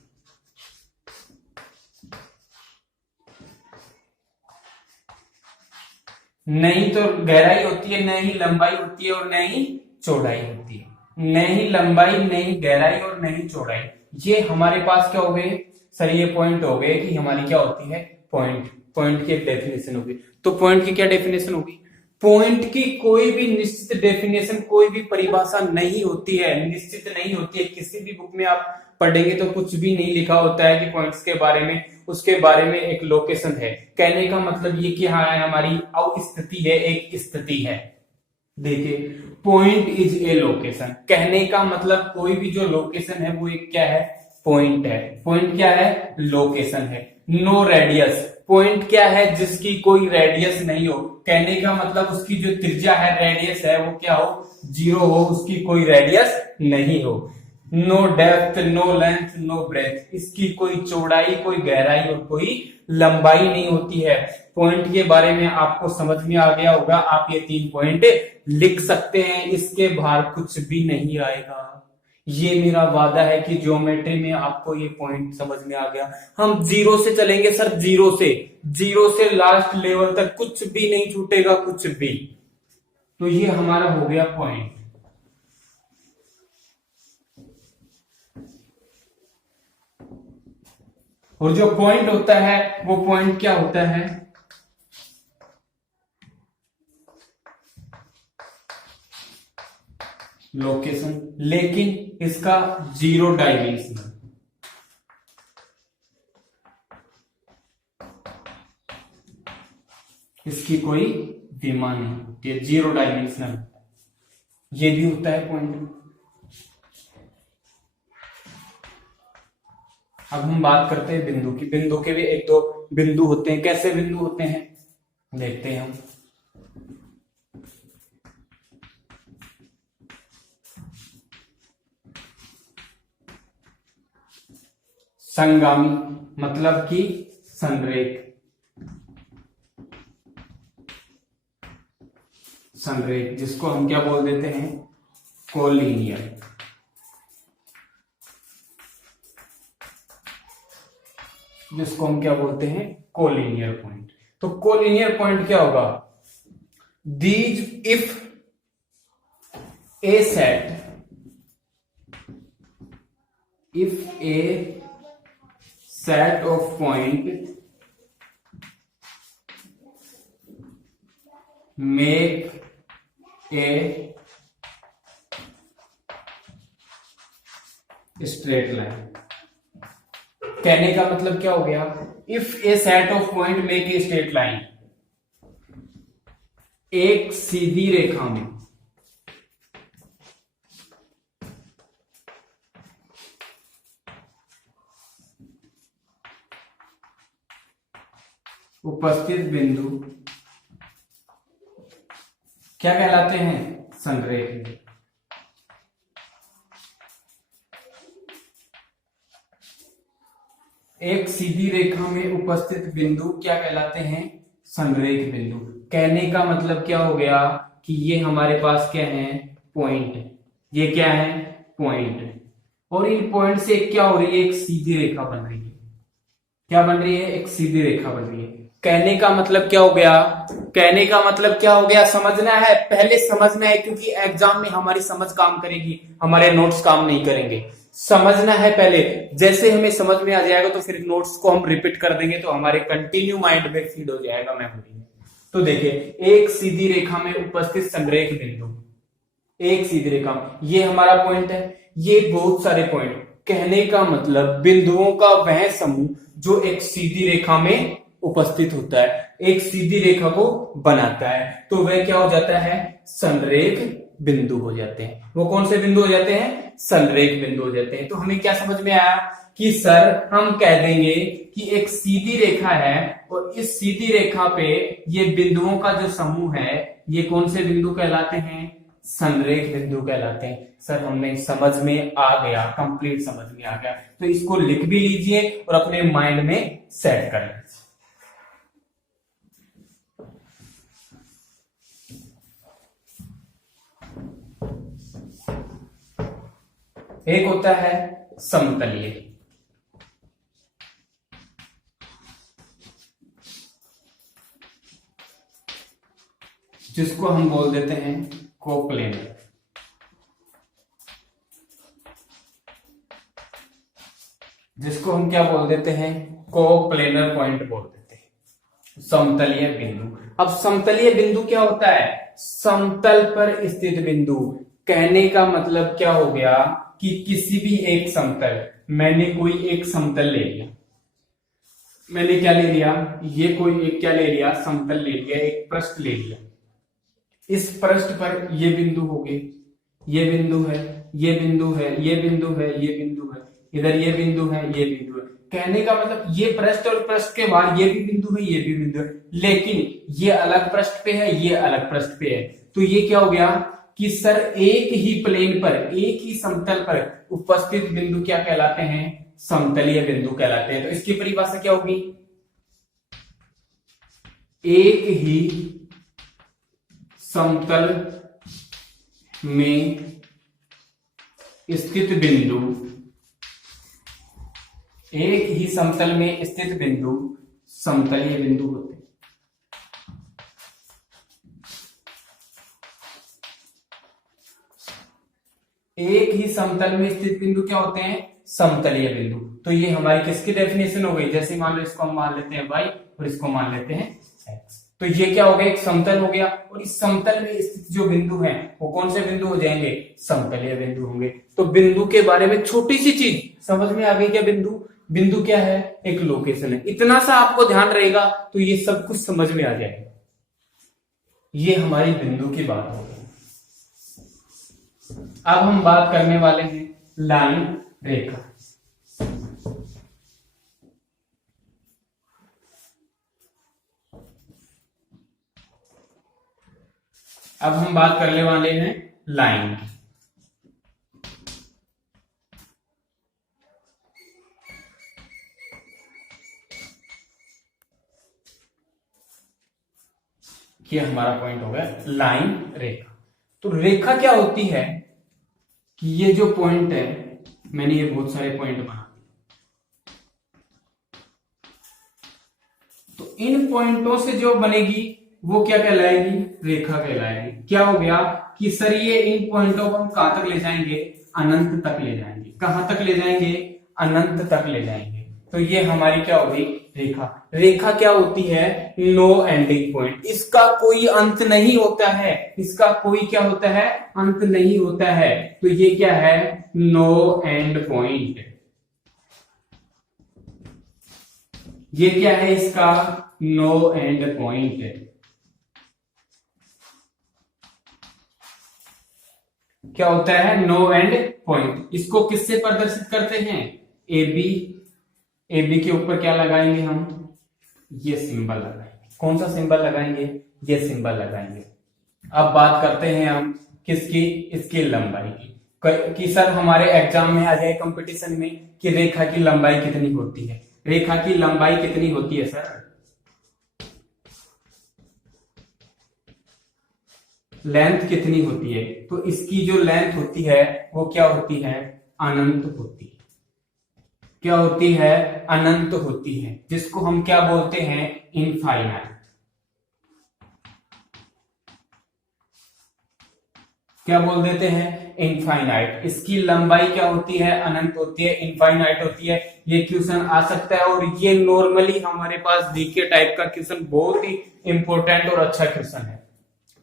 नहीं तो गहराई होती है, नहीं लंबाई होती है और नहीं चौड़ाई होती है। नहीं लंबाई, नहीं गहराई और नहीं चौड़ाई। ये हमारे पास क्या हो गए? सर ये पॉइंट हो गए कि हमारी क्या होती है? पॉइंट की एक डेफिनेशन होगी। तो पॉइंट की क्या डेफिनेशन होगी? पॉइंट की कोई भी निश्चित डेफिनेशन, कोई भी परिभाषा नहीं होती है, निश्चित नहीं होती है। किसी भी बुक में आप पढ़ेंगे तो कुछ भी नहीं लिखा होता है कि पॉइंट्स के बारे में, उसके बारे में एक लोकेशन है। कहने का मतलब ये कि हाँ हमारी अवस्थिति है, एक स्थिति है। देखिए पॉइंट इज ए लोकेशन, कहने का मतलब कोई भी जो लोकेशन है वो एक क्या है? पॉइंट है। पॉइंट क्या है? लोकेशन है। नो रेडियस, पॉइंट क्या है? जिसकी कोई रेडियस नहीं हो। कहने का मतलब उसकी जो त्रिज्या है, रेडियस है, वो क्या हो? जीरो हो, उसकी कोई रेडियस नहीं हो। No depth, no length, no breadth, इसकी कोई चौड़ाई, कोई गहराई और कोई लंबाई नहीं होती है। पॉइंट के बारे में आपको समझ में आ गया होगा। आप ये 3 पॉइंट लिख सकते हैं, इसके बाहर कुछ भी नहीं आएगा। ये मेरा वादा है कि ज्योमेट्री में आपको ये पॉइंट समझ में आ गया। हम जीरो से चलेंगे सर, जीरो से लास्ट लेवल तक कुछ भी नहीं छूटेगा, कुछ भी। तो ये हमारा हो गया पॉइंट। और जो पॉइंट होता है वो पॉइंट क्या होता है? लोकेशन, लेकिन इसका जीरो डायमेंशनल। इसकी कोई विमा नहीं होती है, जीरो डायमेंशनल। ये भी होता है पॉइंट। अब हम बात करते हैं बिंदु की। बिंदु के भी 1-2 बिंदु होते हैं। कैसे बिंदु होते हैं देखते हैं हम। संगामी मतलब कि संरेख, जिसको हम क्या बोल देते हैं? कोलिनियर। जिसको हम क्या बोलते हैं? Collinear point. तो कोलिनियर पॉइंट क्या होगा? These if A set of point make a straight line. कहने का मतलब क्या हो गया, if A set of point make a straight line, एक सीधी रेखा में उपस्थित बिंदु क्या कहलाते हैं, संरेख। एक सीधी रेखा में उपस्थित बिंदु क्या कहलाते हैं, संरेख बिंदु। कहने का मतलब क्या हो गया कि ये हमारे पास क्या है, पॉइंट, ये क्या है, पॉइंट, और इन पॉइंट से क्या हो रही है, एक सीधी रेखा बन रही है। क्या बन रही है, एक सीधी रेखा बन रही है। कहने का मतलब क्या हो गया, कहने का मतलब क्या हो गया, समझना है, पहले समझना है, क्योंकि एग्जाम में हमारी समझ काम करेगी, हमारे नोट्स काम नहीं करेंगे। समझना है पहले, जैसे हमें समझ में आ जाएगा तो फिर नोट्स को हम रिपीट कर देंगे तो हमारे कंटिन्यू माइंड में फीड हो जाएगा मेमोरी में। तो देखिए, एक सीधी रेखा में उपस्थित संरेख बिंदु, एक सीधी रेखा, ये हमारा पॉइंट है, ये बहुत सारे पॉइंट। कहने का मतलब बिंदुओं का वह समूह जो एक सीधी रेखा में उपस्थित होता है, एक सीधी रेखा को बनाता है, तो वह क्या हो जाता है, संरेख बिंदु हो जाते हैं। वो कौन से बिंदु हो जाते हैं, संरेख बिंदु हो जाते हैं। तो हमें क्या समझ में आया कि सर हम कह देंगे कि एक सीधी रेखा है और इस सीधी रेखा पे ये बिंदुओं का जो समूह है, ये कौन से बिंदु कहलाते हैं, संरेख बिंदु कहलाते हैं। सर हमें समझ में आ गया, कंप्लीट समझ में आ गया, तो इसको लिख भी लीजिए और अपने माइंड में सेट कर लीजिए। एक होता है समतलीय, जिसको हम बोल देते हैं कोप्लेनर। जिसको हम क्या बोल देते हैं, कोप्लेनर पॉइंट बोल देते हैं, समतलीय बिंदु। अब समतलीय बिंदु क्या होता है, समतल पर स्थित बिंदु। कहने का मतलब क्या हो गया कि किसी भी एक समतल, मैंने कोई एक समतल ले लिया, मैंने क्या ले लिया, ये कोई एक क्या ले लिया, समतल ले लिया, एक पृष्ठ ले लिया। इस पृष्ठ पर ये बिंदु हो गए, ये बिंदु है, ये बिंदु है, ये बिंदु है, ये बिंदु है, इधर ये बिंदु है, ये बिंदु है। कहने का मतलब ये पृष्ठ और पृष्ठ के बाहर ये भी बिंदु है, ये भी बिंदु है, लेकिन ये अलग पृष्ठ पे है, ये अलग पृष्ठ पे है। तो ये क्या हो गया कि सर एक ही प्लेन पर, एक ही समतल पर उपस्थित बिंदु क्या कहलाते हैं, समतलीय बिंदु कहलाते हैं। तो इसकी परिभाषा क्या होगी, एक ही समतल में स्थित बिंदु, एक ही समतल में स्थित बिंदु समतलीय बिंदु होते हैं। एक ही समतल में स्थित बिंदु क्या होते हैं, समतलीय बिंदु। तो ये हमारी किसकी डेफिनेशन हो गई, जैसे मान लो इसको हम मान लेते हैं y और इसको मान लेते हैं x। तो ये क्या हो गया, एक समतल हो गया, और इस समतल में स्थित जो बिंदु हैं वो कौन से बिंदु हो जाएंगे, समतलीय बिंदु होंगे। तो बिंदु के बारे में छोटी सी चीज समझ में आ गई क्या, बिंदु, बिंदु क्या है, एक लोकेशन है। इतना सा आपको ध्यान रहेगा तो ये सब कुछ समझ में आ जाएगा। ये हमारी बिंदु की बात हो गई। अब हम बात करने वाले हैं लाइन, रेखा। अब हम बात करने वाले हैं लाइन की। ये हमारा पॉइंट हो गया लाइन, रेखा। तो रेखा क्या होती है कि ये जो पॉइंट है, मैंने ये बहुत सारे पॉइंट बना दिए, तो इन पॉइंटों से जो बनेगी वो क्या कहलाएगी, रेखा कहलाएगी। क्या हो गया कि सर ये इन पॉइंटों को हम कहां तक ले जाएंगे, अनंत तक ले जाएंगे। कहां तक ले जाएंगे, अनंत तक ले जाएंगे। तो ये हमारी क्या होगी, रेखा। रेखा क्या होती है? No ending point. इसका कोई अंत नहीं होता है, इसका कोई क्या होता है? अंत नहीं होता है। तो ये क्या है? No end point. ये क्या है इसका? No end point. क्या होता है? No end point. इसको किससे प्रदर्शित करते हैं? A B. ए बी के ऊपर क्या लगाएंगे हम? ये सिंबल लगाएंगे। कौन सा सिंबल लगाएंगे? ये सिंबल लगाएंगे। अब बात करते हैं हम किसकी? इसकी लंबाई की। कि सर हमारे एग्जाम में आ जाए कंपटीशन में कि रेखा की लंबाई कितनी होती है। रेखा की लंबाई कितनी होती है सर? लेंथ कितनी होती है? तो इसकी जो लेंथ होती है वो क्या होती है? अनंत होती है। क्या होती है? अनंत होती है, जिसको हम क्या बोलते हैं? इनफाइनाइट। क्या बोल देते हैं? इनफाइनाइट। इसकी लंबाई क्या होती है? अनंत होती है, इनफाइनाइट होती है। ये क्वेश्चन आ सकता है और ये नॉर्मली हमारे पास जीके टाइप का क्वेश्चन, बहुत ही इंपॉर्टेंट और अच्छा क्वेश्चन है।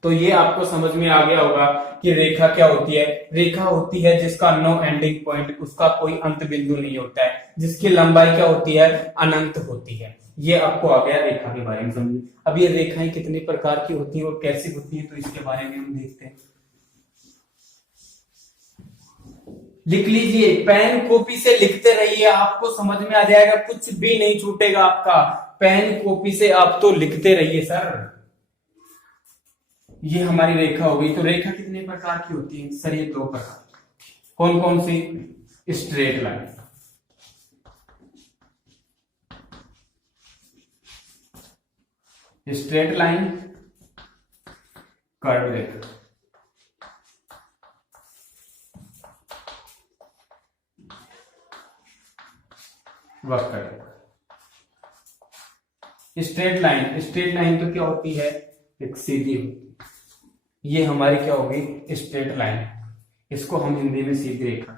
तो ये आपको समझ में आ गया होगा कि रेखा क्या होती है। रेखा होती है जिसका नो एंडिंग पॉइंट, उसका कोई अंत बिंदु नहीं होता है, जिसकी लंबाई क्या होती है? अनंत होती है। ये आपको आ गया रेखा के बारे में समझ। अब ये रेखाएं कितने प्रकार की होती है और कैसी होती है, तो इसके बारे में हम देखते हैं। लिख लीजिए, पेन कॉपी से लिखते रहिए, आपको समझ में आ जाएगा, कुछ भी नहीं छूटेगा आपका। पेन कॉपी से आप तो लिखते रहिए सर। ये हमारी रेखा होगी। तो रेखा कितने प्रकार की होती है सर? ये दो प्रकार। कौन कौन सी? Straight line. Straight line, curve रेखा। वक्र रेखा। स्ट्रेट लाइन, स्ट्रेट लाइन तो क्या होती है? एक सीधी होती है। ये हमारी क्या होगी? Straight line. इसको हम हिंदी में सीधी रेखा।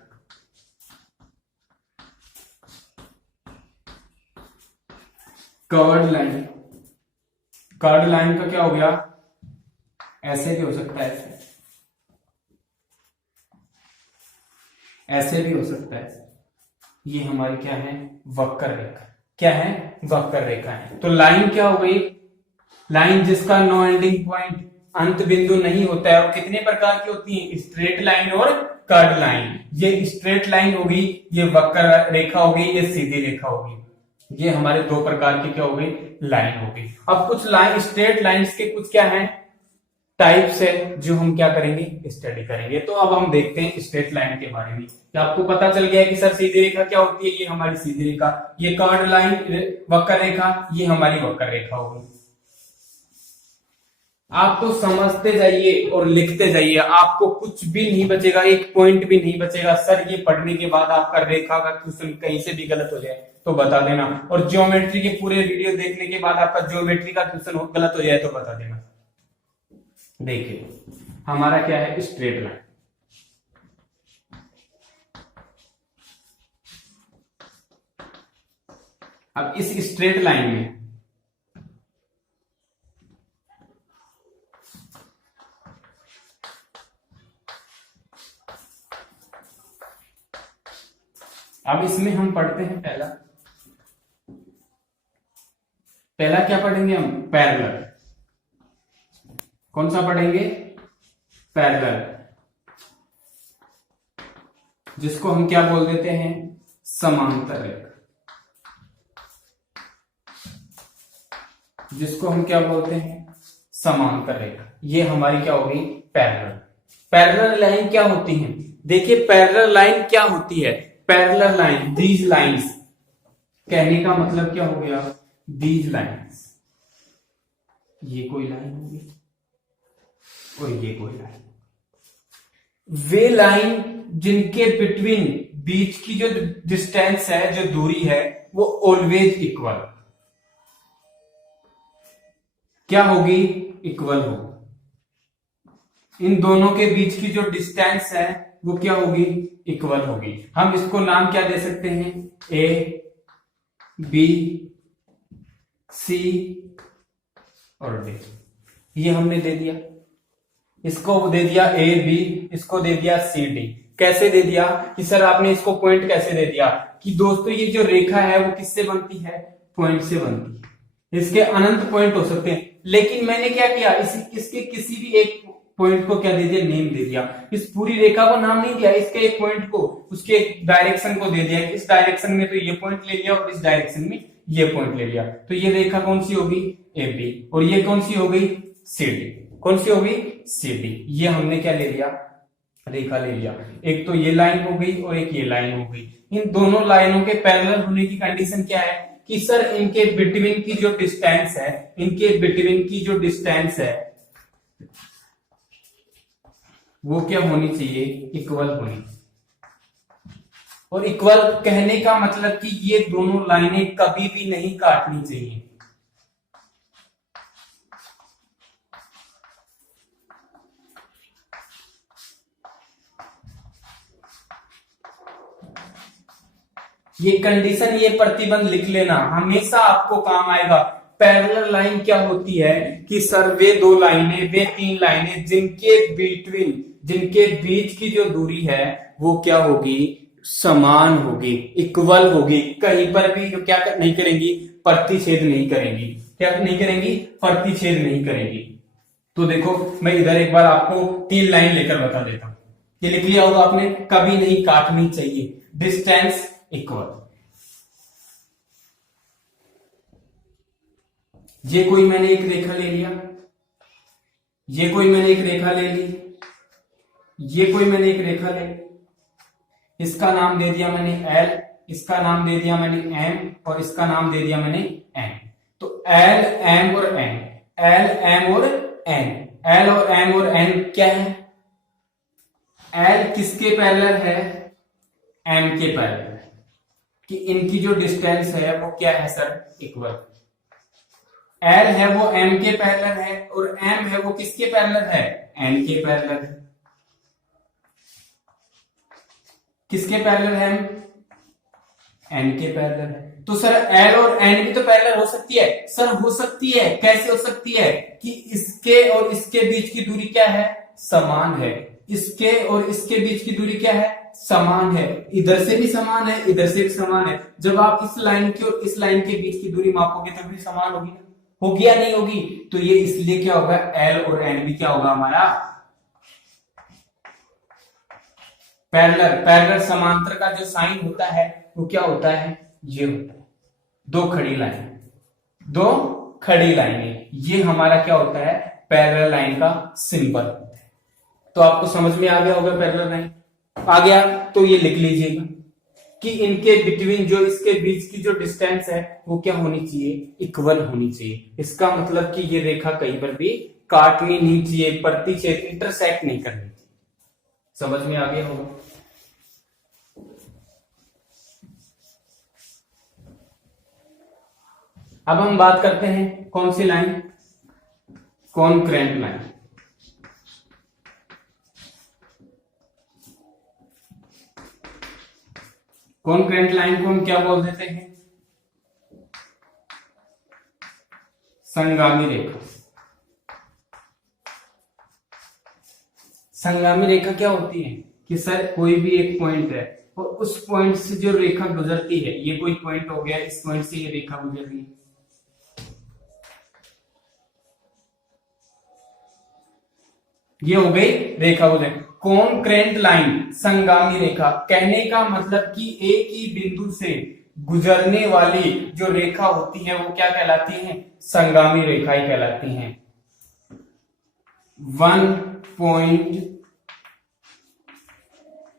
Curved line. कर्व्ड लाइन का क्या हो गया? ऐसे भी हो सकता है, ऐसे भी हो सकता है। ये हमारी क्या है? वक्र रेखा। क्या है? वक्र रेखा है। तो लाइन क्या हो गई? लाइन जिसका नो एंडिंग पॉइंट, अंत बिंदु नहीं होता है। और कितने प्रकार की होती है? स्ट्रेट लाइन और कर्व लाइन। ये स्ट्रेट लाइन होगी, ये वक्र रेखा होगी, ये सीधी रेखा होगी। ये हमारे दो प्रकार की क्या हो गई? लाइन हो गई। अब कुछ लाइन, स्ट्रेट लाइंस के कुछ क्या है? टाइप्स है, जो हम क्या करेंगे? स्टडी करेंगे। तो अब हम देखते हैं स्ट्रेट लाइन के बारे में। क्या आपको पता चल गया है कि सर सीधी रेखा क्या होती है? ये हमारी सीधी रेखा। ये कर्व लाइन, वक्र रेखा, ये हमारी वक्र रेखा होगी। आप तो समझते जाइए और लिखते जाइए, आपको कुछ भी नहीं बचेगा, एक पॉइंट भी नहीं बचेगा। सर ये पढ़ने के बाद आपका रेखा का क्वेश्चन कहीं से भी गलत हो जाए तो बता देना, और ज्योमेट्री के पूरे वीडियो देखने के बाद आपका ज्योमेट्री का क्वेश्चन गलत हो जाए तो बता देना। देखिए हमारा क्या है? Straight line. अब इस स्ट्रेट लाइन में अब इसमें हम पढ़ते हैं पहला क्या पढ़ेंगे हम? पैरेलल। कौन सा पढ़ेंगे? पैरेलल, जिसको हम क्या बोल देते हैं? समांतर रेखा। जिसको हम क्या बोलते हैं? समांतर रेखा। ये हमारी क्या होगी? पैरेलल। पैरेलल लाइन क्या होती है? देखिए पैरेलल लाइन क्या होती है? पैरेलल लाइन, दीज लाइंस, कहने का मतलब क्या हो गया? These lines. ये कोई लाइन होगी और ये कोई लाइन। वे लाइन जिनके बिटवीन, बीच की जो डिस्टेंस है, जो दूरी है, वो ऑलवेज इक्वल। क्या होगी? इक्वल होगी। इन दोनों के बीच की जो डिस्टेंस है वो क्या होगी? इक्वल होगी। हम इसको नाम क्या दे सकते हैं? ए बी सी और डी, ये हमने दे दिया। इसको दे दिया ए बी, इसको दे दिया सी डी। कैसे दे दिया कि सर आपने इसको पॉइंट कैसे दे दिया कि दोस्तों ये जो रेखा है वो किससे बनती है, पॉइंट से बनती है। इसके अनंत पॉइंट हो सकते हैं, लेकिन मैंने क्या किया, इसके किसी भी एक पॉइंट को क्या दे दिया, नेम दे दिया। इस पूरी रेखा को नाम नहीं दिया, इसके एक पॉइंट को, उसके एक डायरेक्शन को दे दिया। इस डायरेक्शन में तो ये पॉइंट ले लिया और इस डायरेक्शन में ये पॉइंट ले लिया। तो ये रेखा कौन सी होगी, ए बी, और ये कौन सी हो गई, सी डी। कौन सी हो गई, सी डी। ये हमने क्या ले लिया, रेखा ले लिया। एक तो ये लाइन हो गई और एक ये लाइन हो गई। इन दोनों लाइनों के पैरेलल होने की कंडीशन क्या है कि सर इनके बिटवीन की जो डिस्टेंस है, इनके बिटवीन की जो डिस्टेंस है वो क्या होनी चाहिए, इक्वल होनी चाहिए। और इक्वल कहने का मतलब कि ये दोनों लाइनें कभी भी नहीं काटनी चाहिए। ये कंडीशन, ये प्रतिबंध लिख लेना, हमेशा आपको काम आएगा। पैरेलल लाइन क्या होती है कि सर वे दो लाइनें, वे तीन लाइनें जिनके बिटवीन, जिनके बीच की जो दूरी है वो क्या होगी, समान होगी, इक्वल होगी। कहीं पर भी क्या नहीं करेंगी, प्रतिच्छेद नहीं करेंगी। क्या नहीं करेंगी, प्रतिच्छेद नहीं करेंगी। तो देखो मैं इधर एक बार आपको तीन लाइन लेकर बता देता हूं। ये लिख लिया होगा आपने, कभी नहीं काटनी चाहिए, डिस्टेंस इक्वल। ये कोई मैंने एक रेखा ले लिया, ये कोई मैंने एक रेखा ले ली, ये कोई मैंने एक रेखा ले ली, इसका नाम दे दिया मैंने एल, इसका नाम दे दिया मैंने एम, और इसका नाम दे दिया मैंने एन। तो एल एम और एन, एल एम और एन, एल और एम और एन क्या है, एल किसके पैरेलल है, एम के पैरेलल है, कि इनकी जो डिस्टेंस है वो क्या है सर, इक्वल। एल है वो एम के पैरेलल है और एम है वो किसके पैरेलल है, एन के पैरेलल है। किसके पैरेलल है, एन के पैरेलल है। तो सर एल और एन भी तो पैरेलल हो सकती है, सर हो सकती है। कैसे हो सकती है कि इसके और इसके बीच की दूरी क्या है, समान है। इसके और इसके बीच की दूरी क्या है, समान है। इधर से भी समान है, इधर से भी समान है। जब आप इस लाइन की और इस लाइन के बीच की दूरी मापोगे तो भी समान होगी ना, होगी या नहीं होगी। तो ये इसलिए क्या होगा, एल और एन भी क्या होगा हमारा पैरेलल। पैरेलल समांतर का जो साइन होता है वो क्या होता है, ये होता है दो खड़ी लाइन, दो खड़ी लाइनें। ये हमारा क्या होता है, पैरेलल लाइन का सिंबल होता है। तो आपको समझ में आ गया होगा, पैरेलल लाइन आ गया। तो ये लिख लीजिएगा कि इनके बिटवीन, जो इसके बीच की जो डिस्टेंस है वो क्या होनी चाहिए, इक्वल होनी चाहिए। इसका मतलब कि ये रेखा कहीं पर भी काटनी नहीं चाहिए, प्रतिच्छेद इंटरसेक्ट नहीं करनी चाहिए। समझ में आ गया होगा। अब हम बात करते हैं कौन सी line, concurrent line. Concurrent line को हम क्या बोल देते हैं, संगामी रेखा। संगामी रेखा क्या होती है कि सर कोई भी एक पॉइंट है और उस पॉइंट से जो रेखा गुजरती है, ये कोई पॉइंट हो गया, इस पॉइंट से ये रेखा गुजर रही है, ये हो गई रेखा गुजर। कॉन्करेंट लाइन, संगामी रेखा, कहने का मतलब कि एक ही बिंदु से गुजरने वाली जो रेखा होती है वो क्या कहलाती है, संगामी रेखा ही कहलाती हैं। One point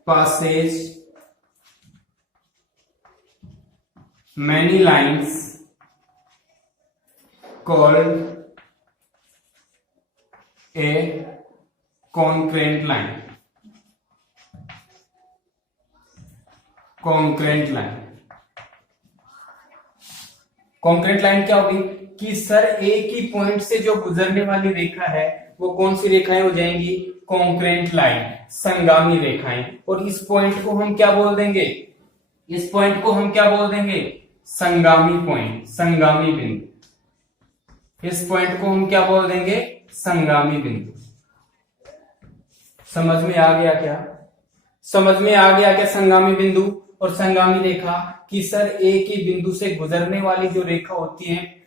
passes many lines called a concurrent line. Concurrent line, concurrent line क्या होगी कि सर एक ही पॉइंट से जो गुजरने वाली रेखा है वो कौन सी रेखाएं हो जाएंगी, कॉन्करेंट लाइन, संगामी रेखाएं। और इस पॉइंट को हम क्या बोल देंगे, इस पॉइंट को हम क्या बोल देंगे, संगामी पॉइंट, संगामी बिंदु। इस पॉइंट को हम क्या बोल देंगे, संगामी बिंदु। समझ में आ गया क्या, समझ में आ गया क्या संगामी बिंदु और संगामी रेखा कि सर एक ही बिंदु से गुजरने वाली जो रेखा होती है,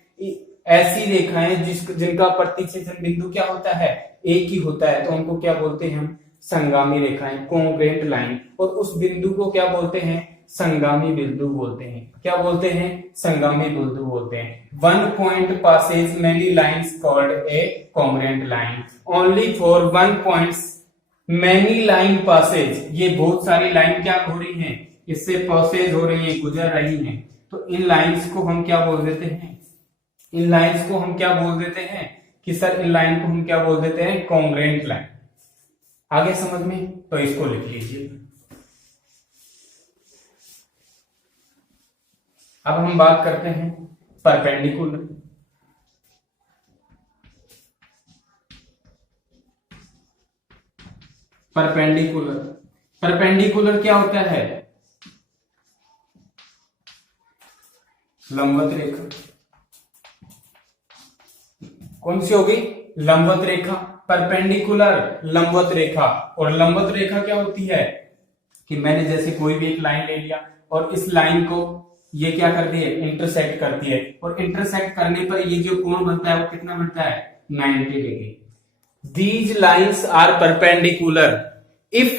ऐसी रेखाएं जिनका प्रतिच्छेदन बिंदु क्या होता है, एक ही होता है, तो उनको क्या बोलते हैं हम, संगामी रेखाएं, कॉन्ग्रुएंट लाइन। और उस बिंदु को क्या बोलते हैं, संगामी बिंदु बोलते हैं। क्या बोलते हैं, संगामी बिंदु बोलते हैं। One point passes many lines called a congruent line, only for one point many line passes. ये बहुत सारी लाइन क्या हो रही हैं, इससे पासेज हो रही है, गुजर रही हैं, तो इन लाइंस को हम क्या बोल देते हैं, इन लाइंस को हम क्या बोल देते हैं कि सर इन लाइन को हम क्या बोल देते हैं, कॉन्ग्रुएंट लाइन। आगे समझ में, तो इसको लिख लीजिए। अब हम बात करते हैं परपेंडिकुलर। परपेंडिकुलर, परपेंडिकुलर क्या होता है, लंबवत रेखा। कौन सी होगी, लंबवत रेखा। परपेंडिकुलर लंबवत रेखा। और लंबवत रेखा क्या होती है कि मैंने जैसे कोई भी एक लाइन ले लिया और इस लाइन को ये क्या करती है, इंटरसेक्ट करती है, और इंटरसेक्ट करने पर ये जो कोण बनता है वो कितना बनता है, 90 degree. These lines are perpendicular if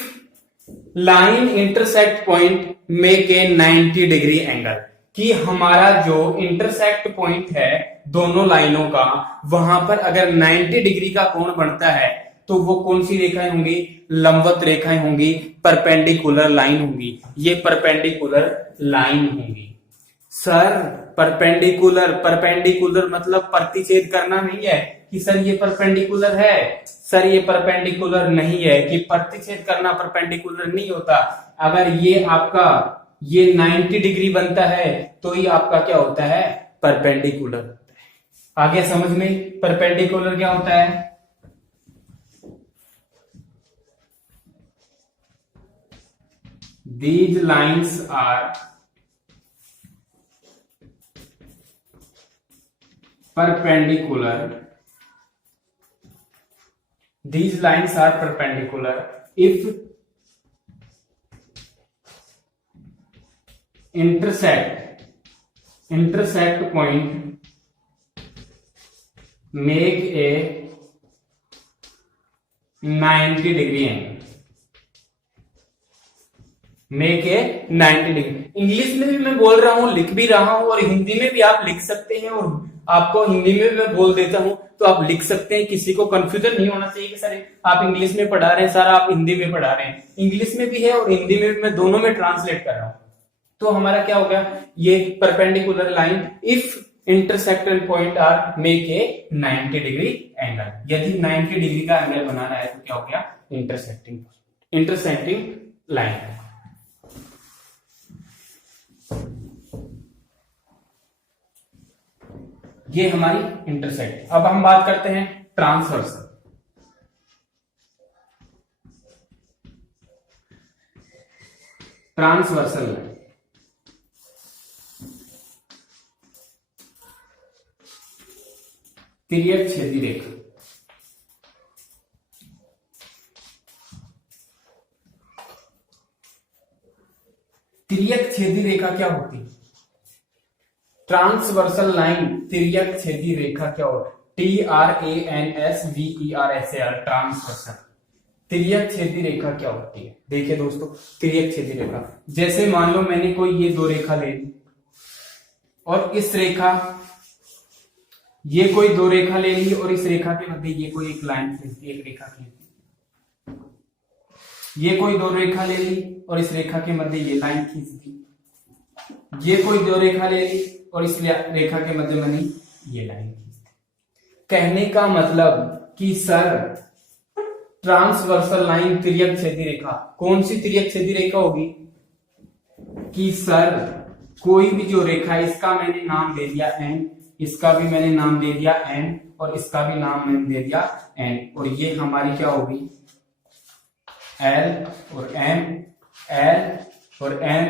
line intersect point make a 90 degree angle। कि हमारा जो इंटरसेक्ट पॉइंट है दोनों लाइनों का, वहां पर अगर 90 डिग्री का कोण बनता है तो वो कौन सी रेखाएं होंगी, लंबवत रेखाएं होंगी, परपेंडिकुलर लाइन होंगी। ये परपेंडिकुलर लाइन होंगी। सर परपेंडिकुलर, परपेंडिकुलर मतलब प्रतिच्छेद करना नहीं है कि सर ये परपेंडिकुलर है, सर ये परपेंडिकुलर नहीं है, कि प्रतिच्छेद करना परपेंडिकुलर नहीं होता। अगर ये आपका ये 90 डिग्री बनता है तो ये आपका क्या होता है, परपेंडिकुलर। आगे समझ में, परपेंडिकुलर क्या होता है, these lines are perpendicular, these lines are perpendicular if intersect point make a 90 degree angle, make a 90 degree. English में भी मैं बोल रहा हूं, लिख भी रहा हूं, और हिंदी में भी आप लिख सकते हैं, और आपको हिंदी में भी मैं बोल देता हूं तो आप लिख सकते हैं। किसी को कंफ्यूजन नहीं होना चाहिए कि सर आप इंग्लिश में पढ़ा रहे हैं, सर आप हिंदी में पढ़ा रहे हैं। इंग्लिश में भी है और हिंदी में भी, मैं दोनों में ट्रांसलेट कर रहा हूं। तो हमारा क्या हो गया, ये perpendicular line if intersecting point are make a 90 degree angle. यदि 90 डिग्री का एंगल बनाना है तो क्या हो गया, इंटरसेक्टिंग लाइन। ये हमारी इंटरसेक्ट। अब हम बात करते हैं ट्रांसवर्सल। ट्रांसवर्सल लाइन, तिर्यक छेदी रेखा। तिर्यक छेदी रेखा क्या होती है, ट्रांसवर्सल लाइन, तिर्यक छेदी रेखा क्या होती है, TRANSVERSAL, ट्रांसवर्सल। तिर्यक छेदी रेखा क्या होती है, देखिए दोस्तों, तिर्यक छेदी रेखा जैसे मान लो मैंने कोई ये दो रेखा ले ली और इस रेखा, ये कोई दो रेखा ले ली और इस रेखा के मध्य ये कोई एक लाइन खींच दी, एक रेखा खींच दी। ये कोई दो रेखा ले ली और इस रेखा के मध्य ये लाइन खींच दी। ये कोई दो रेखा ले ली और इस रेखा के मध्य मैंने ये लाइन खींच दी। कहने का मतलब कि सर ट्रांसवर्सल लाइन, तिर्यक छेदी रेखा, कौन सी तिर्यक छेदी रेखा होगी कि सर कोई भी जो रेखा है, इसका मैंने नाम दे दिया एन, इसका भी मैंने नाम दे दिया एन, और इसका भी नाम मैंने दे दिया एन, और ये हमारी क्या होगी, एल और एम, एल और एम,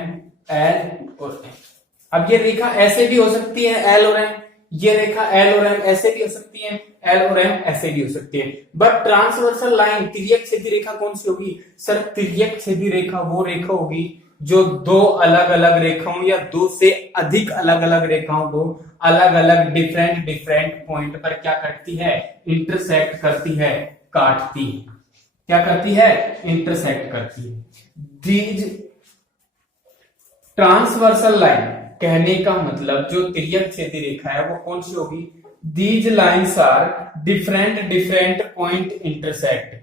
एल और एम। अब ये रेखा ऐसे भी हो सकती है एल और एम, ये रेखा एल और एम ऐसे भी हो सकती है, एल और एम ऐसे भी हो सकती है। बट ट्रांसवर्सल लाइन तिर्यक छेदी रेखा कौन सी होगी सर? तिर्यक छेदी रेखा वो रेखा होगी जो दो अलग अलग रेखाओं या दो से अधिक अलग अलग रेखाओं को अलग अलग डिफरेंट डिफरेंट पॉइंट पर क्या करती है? इंटरसेक्ट करती है, काटती है। क्या करती है? इंटरसेक्ट करती है। दीज ट्रांसवर्सल लाइन कहने का मतलब जो तिर्यक छेदी रेखा है वो कौन सी होगी? These lines are different different point intersect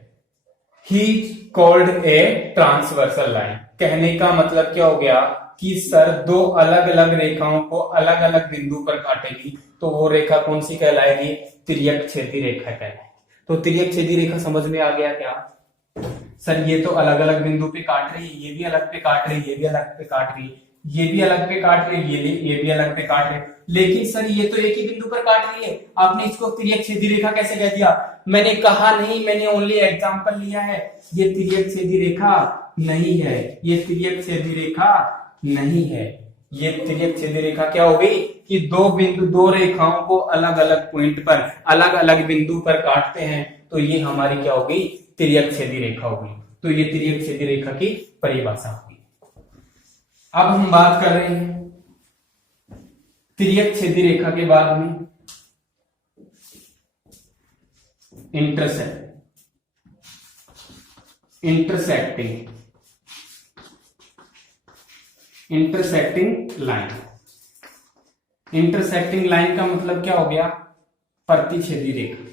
he called a transversal line. कहने का मतलब क्या हो गया कि सर दो अलग अलग रेखाओं को अलग अलग बिंदु पर काटेगी तो वो रेखा कौन सी कहलाएगी? तिर्यक छेदी रेखा कहलाएगी। तो तिर्यक छेदी रेखा समझ में आ गया क्या सर? ये तो अलग अलग बिंदु पे काट रही है, ये भी अलग पे काट रही है, ये भी अलग पे काट रही है, ये भी अलग पे काट रही है, ये भी अलग पे काट रही है, लेकिन सर ये तो एक ही बिंदु पर काट रही है, आपने इसको तिर्यक छेदी रेखा कैसे कह दिया? मैंने कहा नहीं, मैंने ओनली एग्जांपल लिया है। ये तिर्यक छेदी रेखा नहीं है, ये तिर्यक छेदी रेखा नहीं है। ये तिर्यक छेदी रेखा क्या हो गई कि दो रेखाओं को अलग अलग पॉइंट पर अलग अलग बिंदु पर काटते हैं, तो ये हमारी क्या हो गई? तिर्यक छेदी रेखा हो गई। तो ये तिर्यक छेदी रेखा की परिभाषा होगी। अब हम बात कर रहे हैं तिर्यक छेदी रेखा के बाद में इंटरसेक्टिंग लाइन। इंटरसेक्टिंग लाइन का मतलब क्या हो गया? प्रतिच्छेदी रेखा।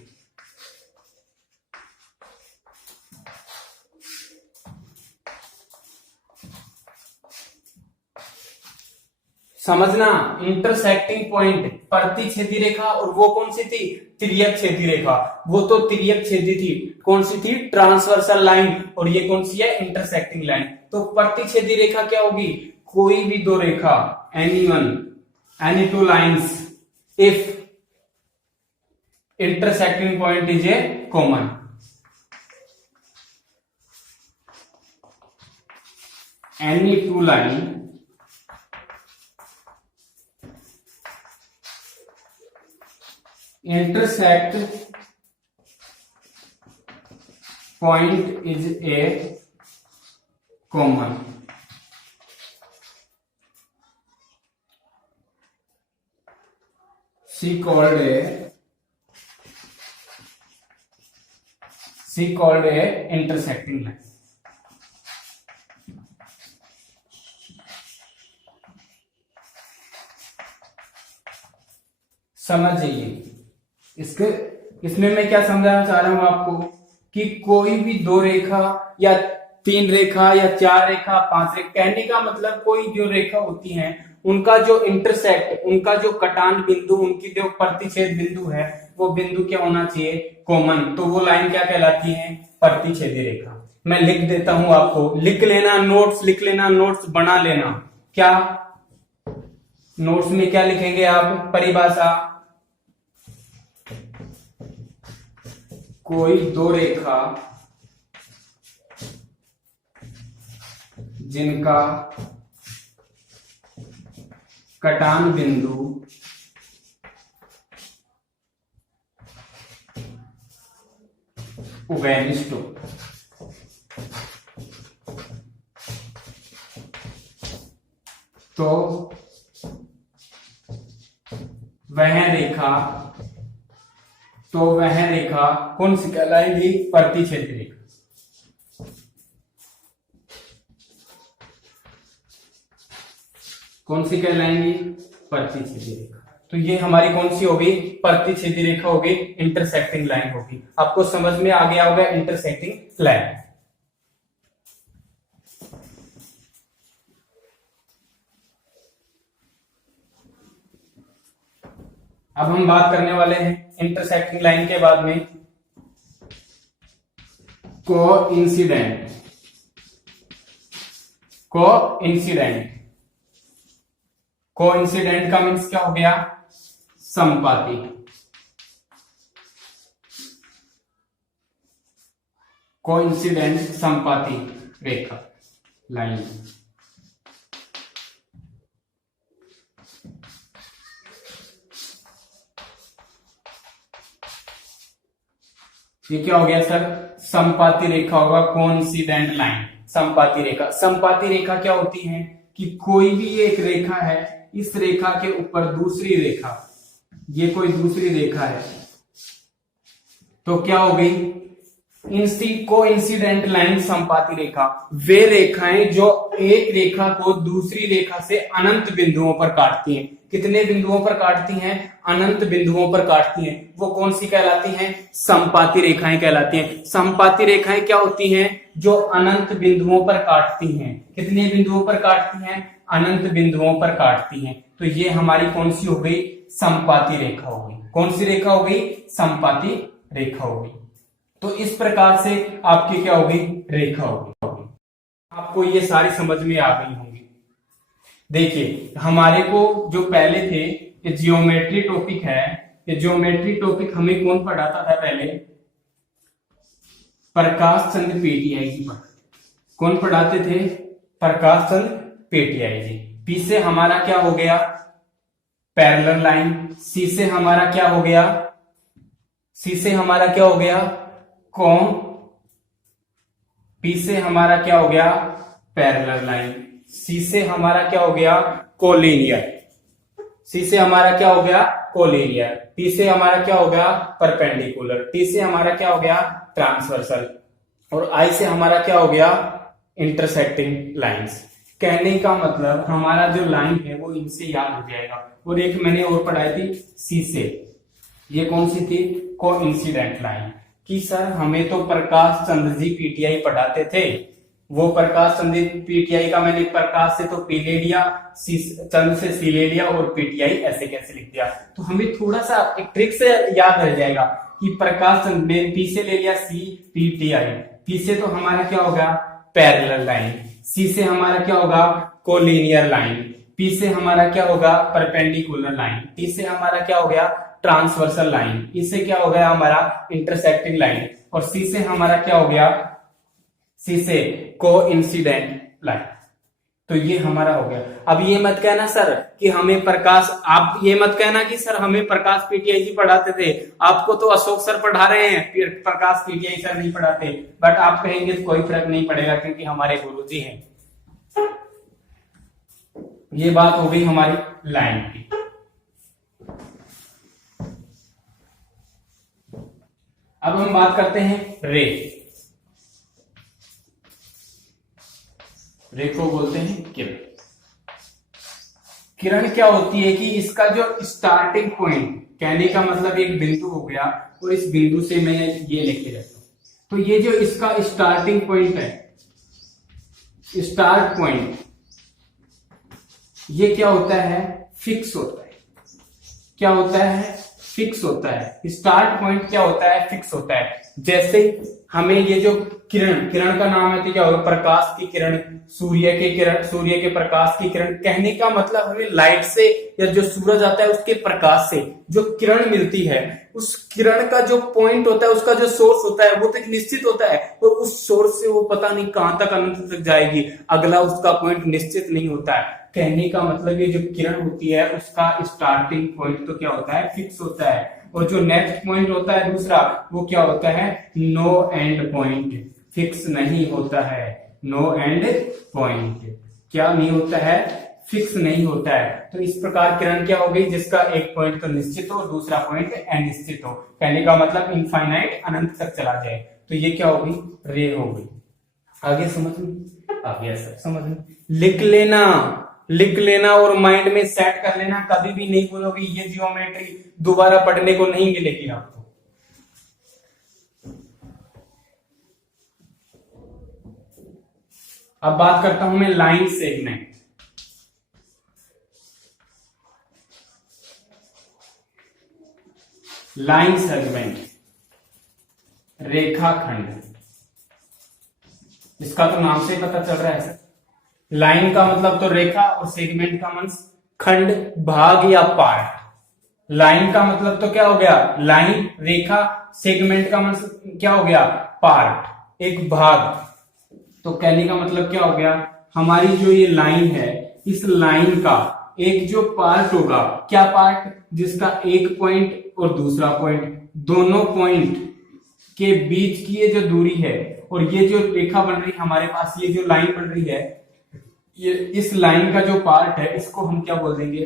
समझना, इंटरसेक्टिंग पॉइंट प्रतिच्छेदी रेखा, और वो कौन सी थी? तिर्यक छेदी रेखा। वो तो तिर्यक छेदी थी, कौन सी थी? Transversal line. और ये कौन सी है? Intersecting line. तो प्रतिच्छेदी रेखा क्या होगी? कोई भी दो रेखा, any two lines if intersecting point is a common. Any two line intersect point is a common। she called a intersecting line। समझिए इसमें मैं क्या समझाना चाह रहा हूं आपको कि कोई भी दो रेखा या तीन रेखा या चार रेखा, पांच रेखा, कहने का मतलब कोई जो रेखा होती हैं उनका जो इंटरसेक्ट, उनका जो कटान बिंदु, उनकी जो प्रतिच्छेद बिंदु है वो बिंदु क्या होना चाहिए? कॉमन। तो वो लाइन क्या कहलाती है? प्रतिच्छेदी रेखा। मैं लिख देता हूं आपको, लिख लेना, नोट्स लिख लेना, नोट्स बना लेना। क्या नोट्स में क्या लिखेंगे आप? परिभाषा, कोई दो रेखा जिनका कटान बिंदु उभयनिष्ठ हो, तो वह रेखा कौन सी कहलाएगी? प्रतिच्छेदी रेखा। कौन सी कहलाएंगी? प्रतिच्छेदी रेखा। तो ये हमारी कौन सी होगी? प्रतिच्छेदी रेखा होगी, इंटरसेक्टिंग लाइन होगी। आपको समझ में आ गया होगा इंटरसेक्टिंग लाइन। अब हम बात करने वाले हैं इंटरसेक्टिंग लाइन के बाद में कोइंसिडेंट का मीन्स क्या हो गया? समपाती। कोइंसिडेंट समपाती रेखा लाइन। ये क्या हो गया सर, समपाती रेखा होगा, कोइंसिडेंट लाइन, समपाती रेखा। समपाती रेखा क्या होती है कि कोई भी एक रेखा है, इस रेखा के ऊपर दूसरी रेखा, ये कोई दूसरी रेखा है, तो क्या हो गई, कोइंसिडेंट लाइन, समपाती रेखा। वे रेखाएं जो एक रेखा को दूसरी रेखा से अनंत बिंदुओं पर काटती हैं। कितने बिंदुओं पर काटती हैं, अनंत बिंदुओं पर काटती हैं, वो कौन सी कहलाती हैं, समपाती रेखाएं कहलाती हैं। समपाती रेखाएं क्या होती हैं, जो अनंत बिंदुओं पर काटती हैं। कितने बिंदुओं पर काटती हैं, अनंत बिंदुओं पर काटती हैं। तो ये हमारी कौन सी हो गई, समपाती रेखा हो गई। कौन सी रेखा हो गई, समपाती रेखा हो गई। तो इस प्रकार से आपकी क्या होगी, रेखा होगी। आपको ये सारी समझ में आ गई होंगी। देखिए हमारे को जो पहले थे, ये जियोमेट्री टॉपिक है, ये जियोमेट्री टॉपिक हमें कौन पढ़ाता था पहले, प्रकाश चंद्र पेटियाई जी कौन पढ़ाते थे, प्रकाश चंद्र पेटियाई जी। पी से हमारा क्या हो गया, पैरेलल लाइन। सी से हमारा क्या हो गया, सी से हमारा क्या हो गया, कोण। पी से हमारा क्या हो गया, पैरेलल लाइन। सी से हमारा क्या हो गया, कोलिनियर। सी से हमारा क्या हो गया, कोलिनियर। टी से हमारा क्या हो गया, परपेंडिकुलर। टी से हमारा क्या हो गया, ट्रांसवर्सल। और आई से हमारा क्या हो गया, इंटरसेक्टिंग लाइंस। कहने का मतलब हमारा जो लाइन है वो इनसे याद हो जाएगा। और एक मैंने और पढ़ाई थी सी से, ये कौन सी थी, कोइंसिडेंट लाइन। कि सर हमें तो प्रकाश चंद्र जी पीटीआई पढ़ाते थे, वो प्रकाश चंद्र पीटीआई का मैंने प्रकाश से तो पी ले लिया, चंद्र से सी ले लिया, और पीटीआई ऐसे कैसे लिख दिया। तो हमें थोड़ा सा एक ट्रिक से याद रह जाएगा कि प्रकाश चंद्र में पी से ले लिया सी पीटीआई। पी से तो हमारा क्या होगा, पैरेलल लाइन। सी से हमारा क्या होगा, कोलिनियर लाइन। पी से हमारा क्या होगा, परपेंडिकुलर लाइन। टी से हमारा क्या हो गया, ट्रांसवर्सल लाइन। इससे क्या हो गया हमारा, इंटरसेक्टिंग लाइन। और सी से हमारा क्या हो गया, सी से कोइंसिडेंट लाइन। तो ये हमारा हो गया। अब ये मत कहना सर कि हमें प्रकाश, आप ये मत कहना कि सर हमें प्रकाश पीटीआई जी पढ़ाते थे, आपको तो अशोक सर पढ़ा रहे हैं, फिर प्रकाश पीटीआई सर नहीं पढ़ाते। बट आप कहेंगे तो कोई फर्क नहीं पड़ेगा क्योंकि हमारे गुरुजी हैं। ये बात हो गई हमारी लाइन की। अब हम बात करते हैं रे। रे को बोलते हैं किरण। किरण क्या होती है कि इसका जो स्टार्टिंग पॉइंट, कहने का मतलब एक बिंदु हो गया, और इस बिंदु से मैं ये लेके जाता हूं, तो ये जो इसका स्टार्टिंग पॉइंट है, स्टार्ट पॉइंट, ये क्या होता है, फिक्स होता है। क्या होता है, फिक्स होता है। स्टार्ट पॉइंट क्या होता है, फिक्स होता है। जैसे हमें ये जो किरण, किरण का नाम है तो क्या होगा, प्रकाश की किरण, सूर्य के किरण, सूर्य के प्रकाश की किरण। कहने का मतलब हमें लाइट से, या जो सूरज आता है उसके प्रकाश से जो किरण मिलती है, उस किरण का जो पॉइंट होता है, उसका जो सोर्स होता है, वो तो एक निश्चित होता है, और उस सोर्स से वो पता नहीं कहां तक, अनंत तक जाएगी, अगला उसका पॉइंट निश्चित नहीं होता है। कहने का मतलब ये जो किरण होती है उसका स्टार्टिंग पॉइंट तो क्या होता है, फिक्स होता है। और जो नेक्स्ट पॉइंट होता है दूसरा, वो क्या होता है, नो एंड पॉइंट, फिक्स नहीं होता है। नो एंड पॉइंट क्या नहीं होता है, फिक्स नहीं होता है। तो इस प्रकार किरण क्या हो गई, जिसका एक पॉइंट तो निश्चित हो, दूसरा पॉइंट अनिश्चित हो। कहने का मतलब इनफाइनाइट, अनंत तक चला जाए। तो ये क्या होगी, रे हो गई। आगे समझ में आ गया सर, समझ में लिख लेना, लिख लेना और माइंड में सेट कर लेना। कभी भी नहीं भूलोगे, ये जियोमेट्री दोबारा पढ़ने को नहीं मिलेगी आपको। अब बात करता हूं मैं लाइन सेगमेंट। लाइन सेगमेंट, रेखाखंड, इसका तो नाम से ही पता चल रहा है सर। लाइन का मतलब तो रेखा, और सेगमेंट का मतलब खंड, भाग या पार्ट। लाइन का मतलब तो क्या हो गया, लाइन, रेखा। सेगमेंट का मतलब क्या हो गया, पार्ट, एक भाग। तो कहने का मतलब क्या हो गया, हमारी जो ये लाइन है, इस लाइन का एक जो पार्ट होगा, क्या पार्ट, जिसका एक पॉइंट और दूसरा पॉइंट, दोनों पॉइंट के बीच की ये जो दूरी है और ये जो रेखा बन रही है हमारे पास, ये जो लाइन बन रही है, ये इस लाइन का जो पार्ट है इसको हम क्या बोल देंगे,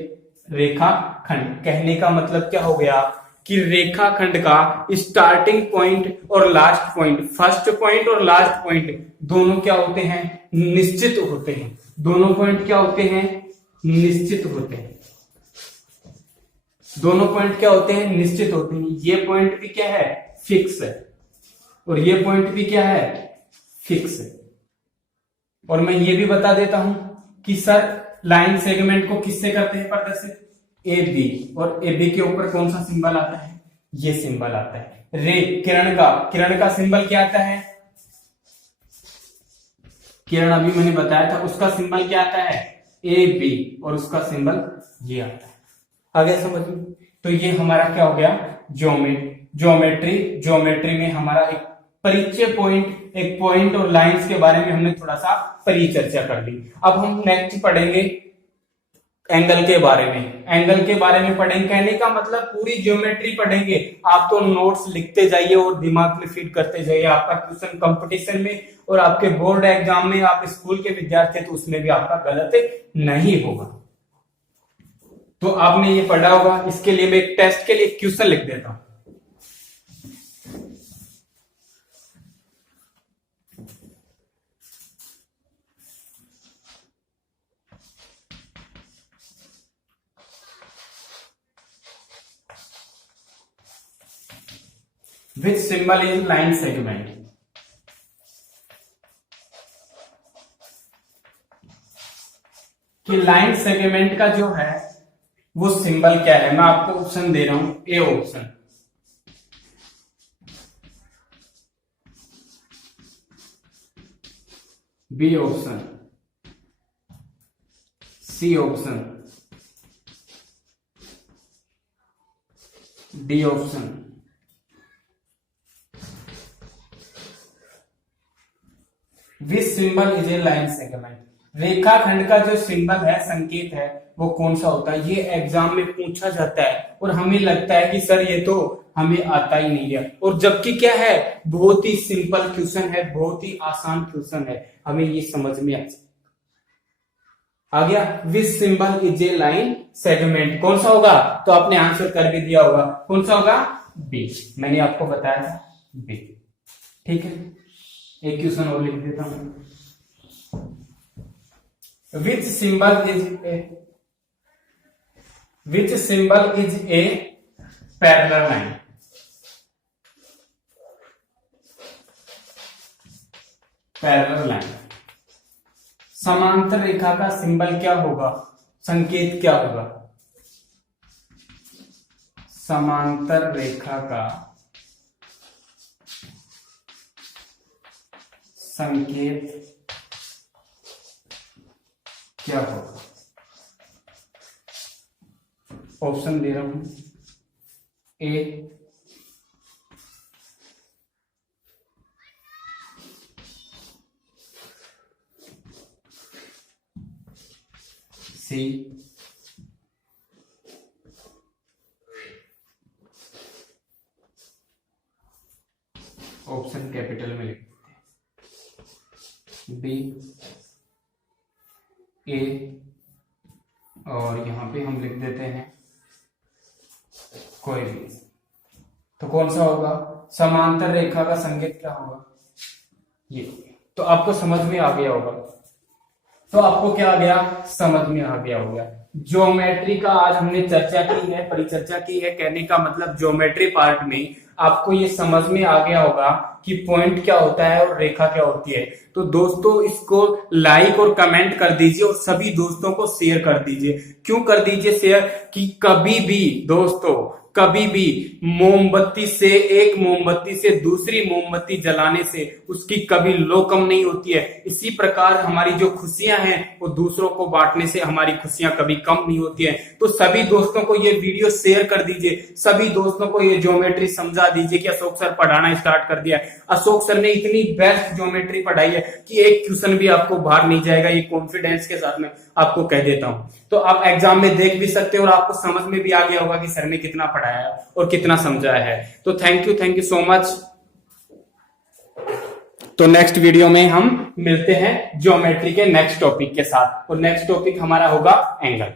रेखाखंड। कहने का मतलब क्या हो गया कि रेखाखंड का स्टार्टिंग पॉइंट और लास्ट पॉइंट, फर्स्ट पॉइंट और लास्ट पॉइंट दोनों क्या होते हैं, निश्चित होते हैं। दोनों पॉइंट क्या होते हैं, निश्चित होते हैं। दोनों पॉइंट क्या होते हैं, निश्चित होते हैं। ये पॉइंट भी क्या है, फिक्स है, और ये पॉइंट भी क्या है, फिक्स है। और मैं ये भी बता देता हूं कि सर लाइन सेगमेंट को किससे करते हैं प्रदर्शित, ए बी, और ए बी के ऊपर कौन सा सिंबल आता है, ये सिंबल आता है। रे किरण का सिंबल क्या आता है, किरण अभी मैंने बताया था, उसका सिंबल क्या आता है, ए बी, और उसका सिंबल ये आता है। आगे समझ में। तो ये हमारा क्या हो गया, ज्योमेट्री में हमारा एक परिचय पॉइंट, एक पॉइंट और लाइंस के बारे में हमने थोड़ा सा परिचर्चा कर ली। अब हम नेक्स्ट पढ़ेंगे एंगल के बारे में। एंगल के बारे में पढ़ेंगे, कहने का मतलब पूरी ज्योमेट्री पढ़ेंगे। आप तो नोट्स लिखते जाइए और दिमाग में फीड करते जाइए। आपका क्वेश्चन कंपटीशन में और आपके बोर्ड एग्जाम में, आप स्कूल के विद्यार्थी तो उसमें भी आपका गलत नहीं होगा। तो आपने ये पढ़ा होगा। इसके लिए मैं एक टेस्ट के लिए क्वेश्चन लिख देता हूं। Which symbol is line segment? कि लाइन सेगमेंट का जो है वो सिंबल क्या है। मैं आपको ऑप्शन दे रहा हूं, A option, B option, C option, D option. Which symbol is a line segment? रेखाखंड का जो सिंबल है, संकेत है, वो कौन सा होता है? ये एग्जाम में पूछा जाता है और हमें लगता है कि सर ये तो हमें आता ही नहीं है, और जबकि क्या है, बहुत ही सिंपल क्वेश्चन है, बहुत ही आसान क्वेश्चन है, हमें ये समझ में आ गया। विच symbol is a line segment, कौन सा होगा? तो आपने आंसर कर भी दिया होगा, कौन सा होगा? बी। मैंने आपको बताया था बी। ठीक है, एक क्वेश्चन और लिख देता हूं। Which symbol is a parallel line? Parallel line, समांतर रेखा का सिंबल क्या होगा, संकेत क्या होगा? समांतर रेखा का संकेत क्या होगा? ऑप्शन दे रहा हूं, ए, सी, ऑप्शन कैपिटल में लिख देते हैं, बी, ए, और यहां पे हम लिख देते हैं कोई भी। तो कौन सा होगा? समांतर रेखा का संकेत क्या होगा? ये। तो आपको समझ में आ गया होगा। तो आपको क्या आ गया? समझ में आ गया होगा। ज्योमेट्री का आज हमने चर्चा की है, परिचर्चा की है। कहने का मतलब ज्योमेट्री पार्ट में आपको ये समझ में आ गया होगा कि पॉइंट क्या होता है और रेखा क्या होती है। तो दोस्तों इसको लाइक और कमेंट कर दीजिए और सभी दोस्तों को शेयर कर दीजिए। क्यों कर दीजिए शेयर? कि कभी भी दोस्तों, कभी भी मोमबत्ती से, एक मोमबत्ती से दूसरी मोमबत्ती जलाने से उसकी कभी लो कम नहीं होती है। इसी प्रकार हमारी जो खुशियां हैं वो दूसरों को बांटने से हमारी खुशियां कभी कम नहीं होती है। तो सभी दोस्तों को ये वीडियो शेयर कर दीजिए, सभी दोस्तों को ये ज्योमेट्री समझा दीजिए कि अशोक सर पढ़ाना स्टार्ट कर दिया है। अशोक सर ने इतनी बेस्ट ज्योमेट्री पढ़ाई है कि एक क्वेश्चन भी आपको बाहर नहीं जाएगा, ये कॉन्फिडेंस के साथ में आपको कह देता हूं। तो आप एग्जाम में देख भी सकते हो और आपको समझ में भी आ गया होगा कि सर ने कितना पढ़ाया और कितना समझाया है। तो थैंक यू सो मच। तो नेक्स्ट वीडियो में हम मिलते हैं ज्योमेट्री के नेक्स्ट टॉपिक के साथ, और नेक्स्ट टॉपिक हमारा होगा एंगल।